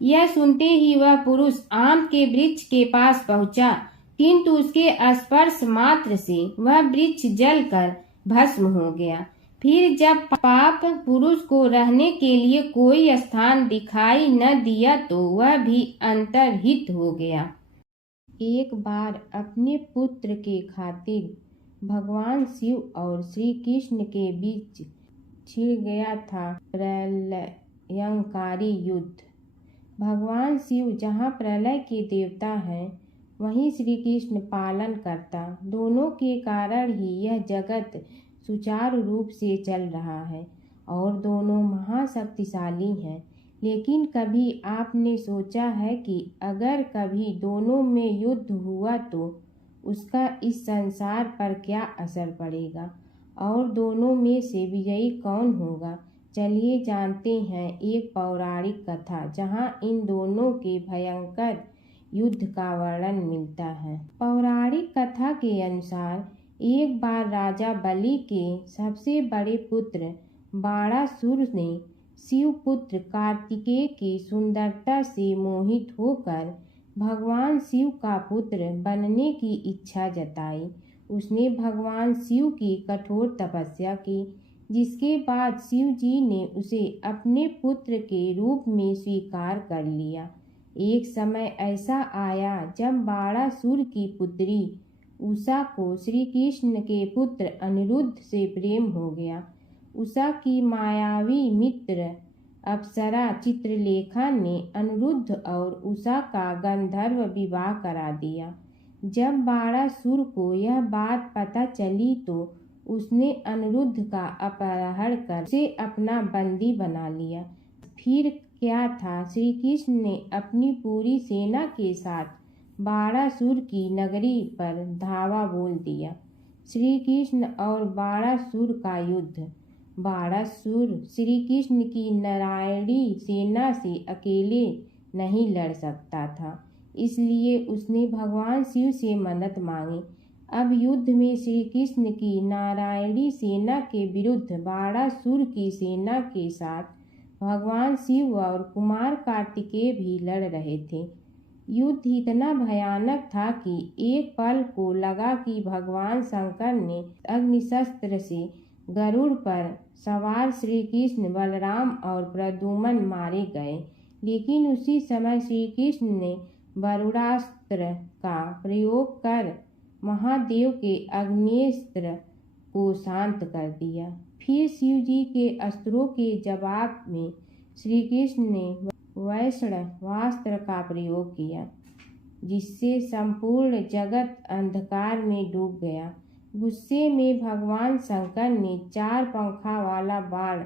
यह सुनते ही वह पुरुष आम के वृक्ष के पास पहुंचा, किंतु उसके स्पर्श मात्र से वह वृक्ष जलकर भस्म हो गया। फिर जब पाप पुरुष को रहने के लिए कोई स्थान दिखाई न दिया तो वह भी अंतर्हित हो गया। एक बार अपने पुत्र के खातिर भगवान शिव और श्री कृष्ण के बीच छिड़ गया था प्रलयंकारी युद्ध। भगवान शिव जहाँ प्रलय के देवता हैं, वहीं श्री कृष्ण पालन करता। दोनों के कारण ही यह जगत सुचारू रूप से चल रहा है और दोनों महाशक्तिशाली हैं। लेकिन कभी आपने सोचा है कि अगर कभी दोनों में युद्ध हुआ तो उसका इस संसार पर क्या असर पड़ेगा और दोनों में से विजयी कौन होगा? चलिए जानते हैं एक पौराणिक कथा जहां इन दोनों के भयंकर युद्ध का वर्णन मिलता है। पौराणिक कथा के अनुसार एक बार राजा बलि के सबसे बड़े पुत्र बाणासुर ने शिवपुत्र कार्तिकेय की सुंदरता से मोहित होकर भगवान शिव का पुत्र बनने की इच्छा जताई। उसने भगवान शिव की कठोर तपस्या की, जिसके बाद शिव जी ने उसे अपने पुत्र के रूप में स्वीकार कर लिया। एक समय ऐसा आया जब बाणासुर की पुत्री उषा को श्री कृष्ण के पुत्र अनिरुद्ध से प्रेम हो गया। उषा की मायावी मित्र अप्सरा चित्रलेखा ने अनिरुद्ध और उषा का गंधर्व विवाह करा दिया। जब बाणासुर को यह बात पता चली तो उसने अनिरुद्ध का अपहरण कर उसे अपना बंदी बना लिया। फिर क्या था, श्री कृष्ण ने अपनी पूरी सेना के साथ बाणासुर की नगरी पर धावा बोल दिया। श्री कृष्ण और बाणासुर का युद्ध। बाणासुर श्री कृष्ण की नारायणी सेना से अकेले नहीं लड़ सकता था, इसलिए उसने भगवान शिव से मदद मांगी। अब युद्ध में श्री कृष्ण की नारायणी सेना के विरुद्ध बाणासुर की सेना के साथ भगवान शिव और कुमार कार्तिकेय भी लड़ रहे थे। युद्ध इतना भयानक था कि एक पल को लगा कि भगवान शंकर ने अग्निशस्त्र से गरुड़ पर सवार श्री कृष्ण, बलराम और प्रद्युम्न मारे गए। लेकिन उसी समय श्री कृष्ण ने वरुणास्त्र का प्रयोग कर महादेव के अग्नेस्त्र को शांत कर दिया। फिर शिव जी के अस्त्रों के जवाब में श्री कृष्ण ने वैष्णवास्त्र का प्रयोग किया, जिससे संपूर्ण जगत अंधकार में डूब गया। गुस्से में भगवान शंकर ने 4 पंखा वाला बाण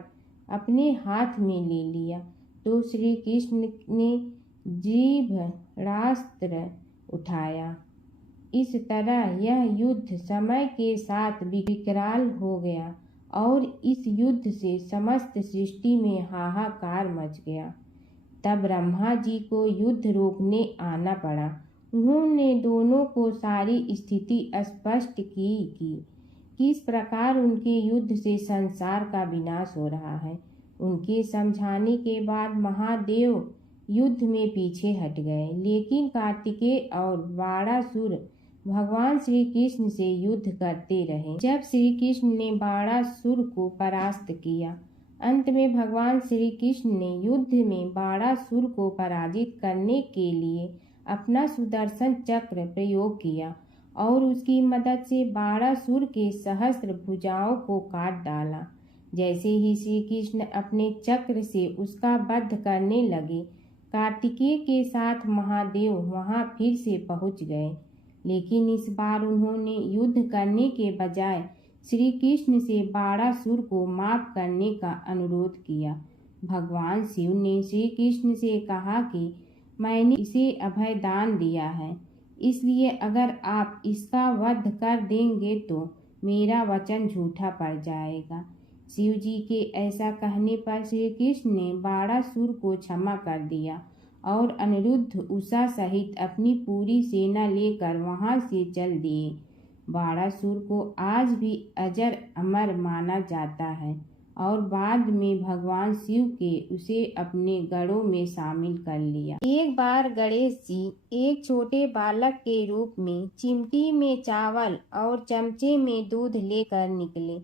अपने हाथ में ले लिया तो श्री कृष्ण ने जीभरास्त्र उठाया। इस तरह यह युद्ध समय के साथ विकराल हो गया और इस युद्ध से समस्त सृष्टि में हाहाकार मच गया। तब ब्रह्मा जी को युद्ध रोकने आना पड़ा। उन्होंने दोनों को सारी स्थिति स्पष्ट की कि किस प्रकार उनके युद्ध से संसार का विनाश हो रहा है। उनके समझाने के बाद महादेव युद्ध में पीछे हट गए, लेकिन कार्तिकेय और बाणासुर भगवान श्री कृष्ण से युद्ध करते रहे। जब श्री कृष्ण ने बाणासुर को परास्त किया, अंत में भगवान श्री कृष्ण ने युद्ध में बाणासुर को पराजित करने के लिए अपना सुदर्शन चक्र प्रयोग किया और उसकी मदद से बाणासुर के सहस्त्र भुजाओं को काट डाला। जैसे ही श्री कृष्ण अपने चक्र से उसका वध करने लगे, कार्तिकेय के साथ महादेव वहां फिर से पहुंच गए, लेकिन इस बार उन्होंने युद्ध करने के बजाय श्री कृष्ण से बाणासुर को माफ करने का अनुरोध किया। भगवान शिव ने श्री कृष्ण से कहा कि मैंने इसे अभय दान दिया है, इसलिए अगर आप इसका वध कर देंगे तो मेरा वचन झूठा पड़ जाएगा। शिव जी के ऐसा कहने पर श्री कृष्ण ने बाणासुर को क्षमा कर दिया और अनिरुद्ध, उषा सहित अपनी पूरी सेना लेकर वहां से चल दिए। बाणासुर को आज भी अजर अमर माना जाता है और बाद में भगवान शिव के उसे अपने गढ़ों में शामिल कर लिया। एक बार गणेश जी एक छोटे बालक के रूप में चिमटी में चावल और चमचे में दूध लेकर निकले।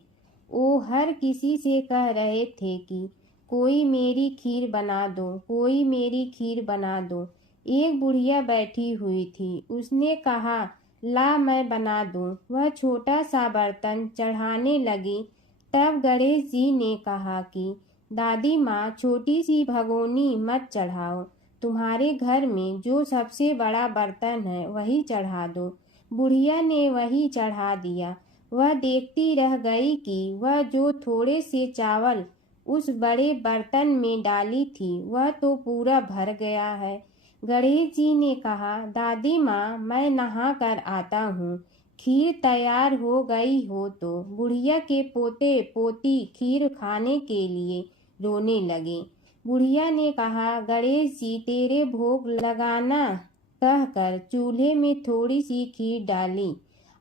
वो हर किसी से कह रहे थे कि कोई मेरी खीर बना दो, कोई मेरी खीर बना दो। एक बुढ़िया बैठी हुई थी, उसने कहा, ला मैं बना दूं। वह छोटा सा बर्तन चढ़ाने लगी। तब गणेश जी ने कहा कि दादी माँ, छोटी सी भगोनी मत चढ़ाओ, तुम्हारे घर में जो सबसे बड़ा बर्तन है वही चढ़ा दो। बुढ़िया ने वही चढ़ा दिया। वह देखती रह गई कि वह जो थोड़े से चावल उस बड़े बर्तन में डाली थी वह तो पूरा भर गया है। गणेश जी ने कहा, दादी माँ, मैं नहा कर आता हूँ, खीर तैयार हो गई हो तो। बुढ़िया के पोते पोती खीर खाने के लिए रोने लगे। बुढ़िया ने कहा, गणेश जी, तेरे भोग लगाना कहकर चूल्हे में थोड़ी सी खीर डाली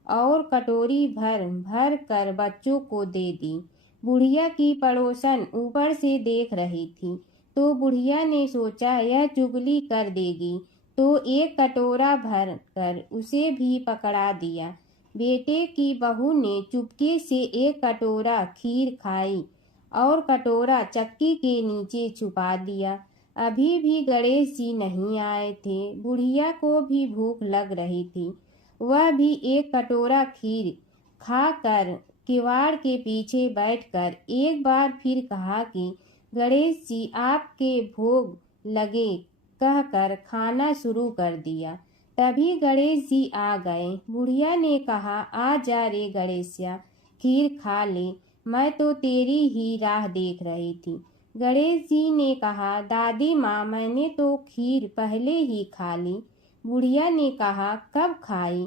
और कटोरी भर भर कर बच्चों को दे दी। बुढ़िया की पड़ोसन ऊपर से देख रही थी, तो बुढ़िया ने सोचा यह चुगली कर देगी, तो एक कटोरा भर कर उसे भी पकड़ा दिया। बेटे की बहू ने चुपके से एक कटोरा खीर खाई और कटोरा चक्की के नीचे छुपा दिया। अभी भी गणेश जी नहीं आए थे। बुढ़िया को भी भूख लग रही थी। वह भी एक कटोरा खीर खाकर किवाड़ के पीछे बैठकर एक बार फिर कहा कि गणेश जी, आपके भोग लगे कहकर खाना शुरू कर दिया। तभी गणेश जी आ गए। बुढ़िया ने कहा, आ जा रे गणेशिया, खीर खा ले, मैं तो तेरी ही राह देख रही थी। गणेश जी ने कहा, दादी माँ, मैंने तो खीर पहले ही खा ली। बुढ़िया ने कहा, कब खाई?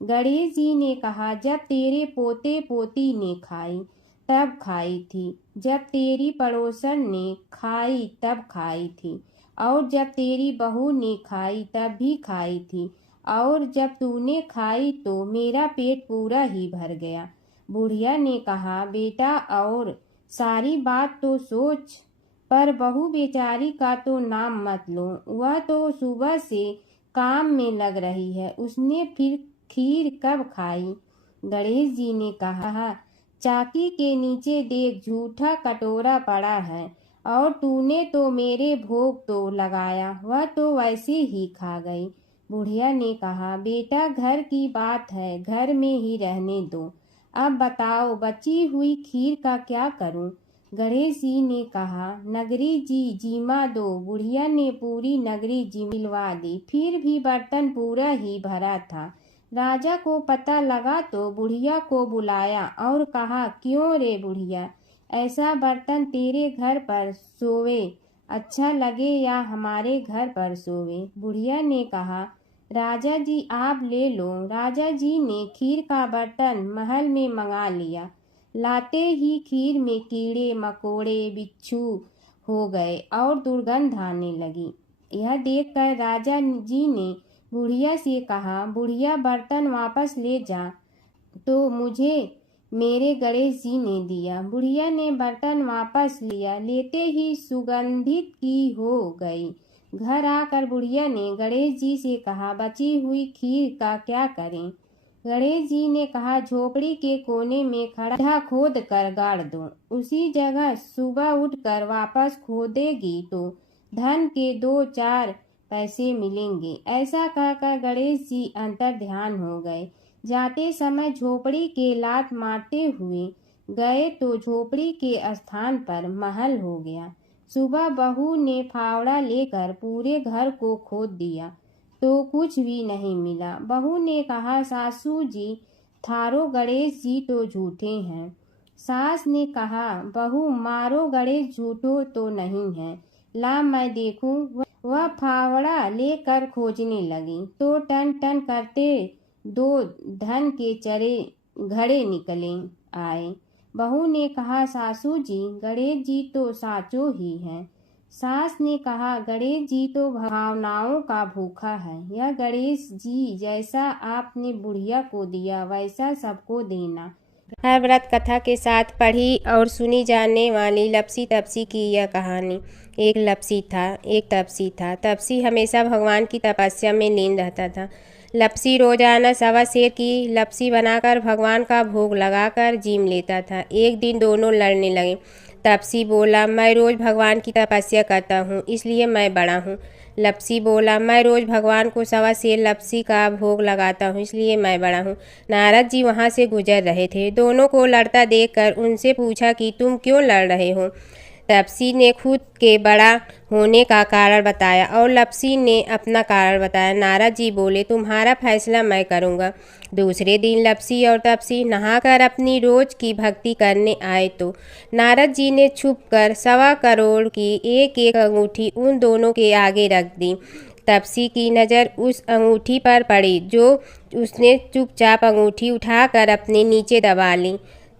गणेश जी ने कहा, जब तेरे पोते पोती ने खाई तब खाई थी, जब तेरी पड़ोसन ने खाई तब खाई थी, और जब तेरी बहू ने खाई तब भी खाई थी, और जब तूने खाई तो मेरा पेट पूरा ही भर गया। बुढ़िया ने कहा, बेटा और सारी बात तो सोच, पर बहू बेचारी का तो नाम मत लो। वह तो सुबह से काम में लग रही है, उसने फिर खीर कब खाई? गणेश जी ने कहा, चाकी के नीचे देख, झूठा कटोरा पड़ा है, और तूने तो मेरे भोग तो लगाया, वह तो वैसे ही खा गई। बुढ़िया ने कहा, बेटा घर की बात है, घर में ही रहने दो। अब बताओ बची हुई खीर का क्या करूं? गणेश जी ने कहा, नगरी जी जीमा दो। बुढ़िया ने पूरी नगरी जिलवा दी, फिर भी बर्तन पूरा ही भरा था। राजा को पता लगा तो बुढ़िया को बुलाया और कहा, क्यों रे बुढ़िया, ऐसा बर्तन तेरे घर पर सोवे अच्छा लगे या हमारे घर पर सोवे? बुढ़िया ने कहा, राजा जी आप ले लो। राजा जी ने खीर का बर्तन महल में मंगा लिया। लाते ही खीर में कीड़े मकोड़े बिच्छू हो गए और दुर्गंध आने लगी। यह देखकर राजा जी ने बुढ़िया से कहा, बुढ़िया बर्तन वापस ले जा। तो मुझे मेरे गणेश जी ने दिया। बुढ़िया ने बर्तन वापस लिया, लेते ही सुगंधित की हो गई। घर आकर बुढ़िया ने गणेश जी से कहा, बची हुई खीर का क्या करें? गणेश जी ने कहा, झोपड़ी के कोने में खड्डा खोद कर गाड़ दो, उसी जगह सुबह उठकर वापस खोदेगी तो धन के 2-4 पैसे मिलेंगे। ऐसा कहकर गणेश जी अंतर ध्यान हो गए। जाते समय झोपड़ी के लात मारते हुए गए तो झोपड़ी के स्थान पर महल हो गया। सुबह बहू ने फावड़ा लेकर पूरे घर को खोद दिया तो कुछ भी नहीं मिला। बहू ने कहा, सासू जी थारो गणेश जी तो झूठे हैं। सास ने कहा, बहू मारो गणेश झूठो तो नहीं है, ला मैं देखूं। वह फावड़ा लेकर खोजने लगी तो टन टन करते 2 धन के चरे घड़े निकले आए। बहू ने कहा, सासू जी गणेश जी तो साचो ही हैं। सास ने कहा, गणेश जी तो भावनाओं का भूखा है। यह गणेश जी जैसा आपने बुढ़िया को दिया वैसा सबको देना। हर व्रत कथा के साथ पढ़ी और सुनी जाने वाली लपसी तपसी की यह कहानी। एक लपसी था, एक तपसी था। तपसी हमेशा भगवान की तपस्या में लीन रहता था। लपसी रोजाना 1.25 सेर की लपसी बनाकर भगवान का भोग लगाकर जीम लेता था। एक दिन दोनों लड़ने लगे। तपसी बोला, मैं रोज़ भगवान की तपस्या करता हूँ, इसलिए मैं बड़ा हूँ। लपसी बोला, मैं रोज़ भगवान को 1.25 सेर लपसी का भोग लगाता हूँ, इसलिए मैं बड़ा हूँ। नारद जी वहाँ से गुजर रहे थे। दोनों को लड़ता देखकर उनसे पूछा कि तुम क्यों लड़ रहे हो? तपसी ने खुद के बड़ा होने का कारण बताया और लपसी ने अपना कारण बताया। नारद जी बोले, तुम्हारा फैसला मैं करूँगा। दूसरे दिन लपसी और तपसी नहाकर अपनी रोज की भक्ति करने आए तो नारद जी ने छुपकर 1.25 करोड़ की एक अंगूठी उन दोनों के आगे रख दी। तपसी की नज़र उस अंगूठी पर पड़ी जो उसने चुपचाप अंगूठी उठाकर अपने नीचे दबा ली।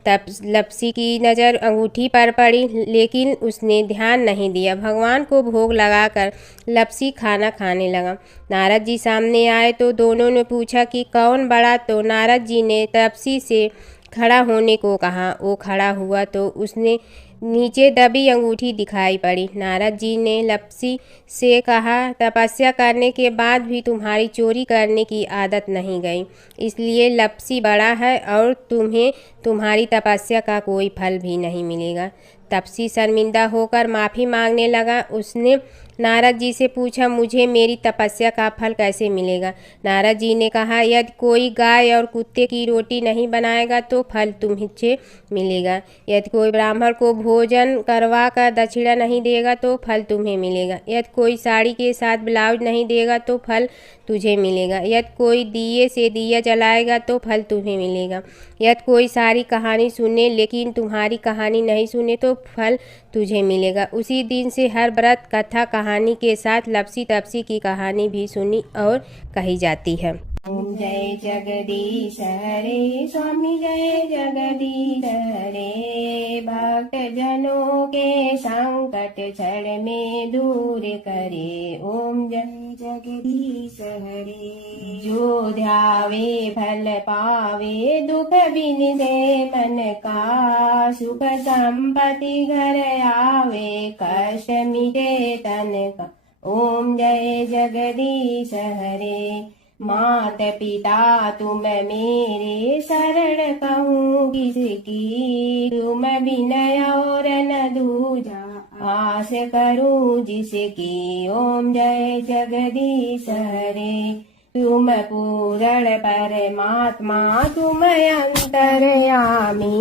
तब लपसी की नज़र अंगूठी पर पड़ी, लेकिन उसने ध्यान नहीं दिया। भगवान को भोग लगाकर लपसी खाना खाने लगा। नारद जी सामने आए तो दोनों ने पूछा कि कौन बड़ा? तो नारद जी ने तपसी से खड़ा होने को कहा। वो खड़ा हुआ तो उसने नीचे दबी अंगूठी दिखाई पड़ी। नारद जी ने लपसी से कहा, तपस्या करने के बाद भी तुम्हारी चोरी करने की आदत नहीं गई, इसलिए लपसी बड़ा है और तुम्हें तुम्हारी तपस्या का कोई फल भी नहीं मिलेगा। तपसी शर्मिंदा होकर माफ़ी मांगने लगा। उसने नारद जी से पूछा, मुझे मेरी तपस्या का फल कैसे मिलेगा? नारद जी ने कहा, यदि कोई गाय और कुत्ते की रोटी नहीं बनाएगा तो फल तुम्हें मिलेगा। यदि कोई ब्राह्मण को भोजन करवा कर दक्षिणा नहीं देगा तो फल तुम्हें मिलेगा। यदि कोई साड़ी के साथ ब्लाउज नहीं देगा तो फल तुझे मिलेगा। यदि कोई दिए से दिया जलाएगा तो फल तुम्हें मिलेगा। यदि कोई सारी कहानी सुने लेकिन तुम्हारी कहानी नहीं सुने तो फल तुझे मिलेगा। उसी दिन से हर व्रत कथा कहानी के साथ लपसी तपसी की कहानी भी सुनी और कही जाती है। ओम जय जगदीश हरे स्वामी जय जगदीश हरे। भक्त जनों के संकट क्षण में दूर करे। ओम जय जगदीश हरे। जो ध्यावे फल पावे दुख बिन दे मन का। सुख संपत्ति घर आवे कष्ट मिटे तन का। ओम जय जगदीश हरे। मात पिता तुम मेरे शरण कहूँ किसकी। तुम विनय और न दूजा आस करूँ जिसकी। ओम जय जगदीश हरे। तुम पूर्ण परमात्मा तुम अंतर्यामी।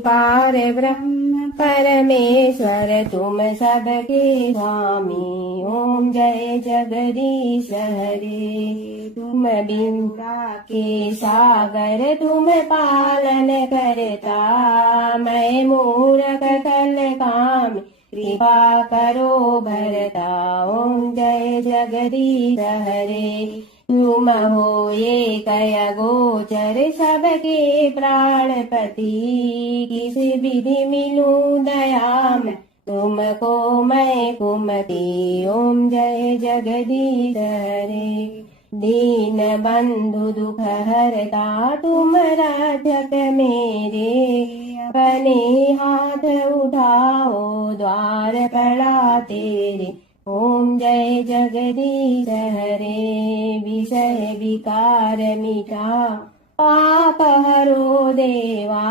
पार ब्रह्म परमेश्वर तुम सबके स्वामी। ओम जय जगदीश हरे। तुम बिंदा के सागर तुम पालन करता। मैं मूर्ख कल काम कृपा करो भरता। ओम जय जगदीश हरे। तुम हो ये कय गोचर सबके प्राणपति। किस विधि मिलूं दया में तुमको मैं कुमति। ओम जय जगदीश हरे। दीन बंधु दुख हरता तुम रक्षक मेरे। अपने हाथ उठाओ द्वार पड़ा तेरे। ओम जय जगदीश हरे। विषय विकार मिटा पाप हरो देवा।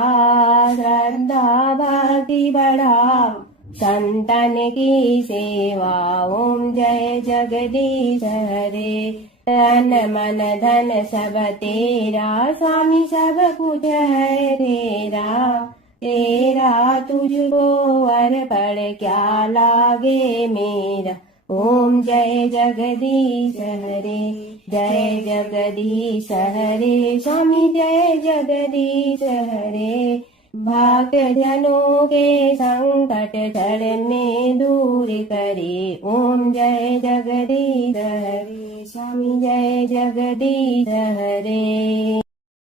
श्रद्धा भक्ति बढ़ाओ संतन की सेवा। ओम जय जगदीश हरे। तन मन धन सब तेरा स्वामी सब कुछ है तेरा। तेरा तुझको अर्पण क्या लागे मेरा। ओम जय जगदीश हरे। जय जगदीश हरे स्वामी जय जगदीश हरे। भक्त जनों के संकट क्षण में दूर करे। ओम जय जगदीश हरे स्वामी जय जगदीश हरे।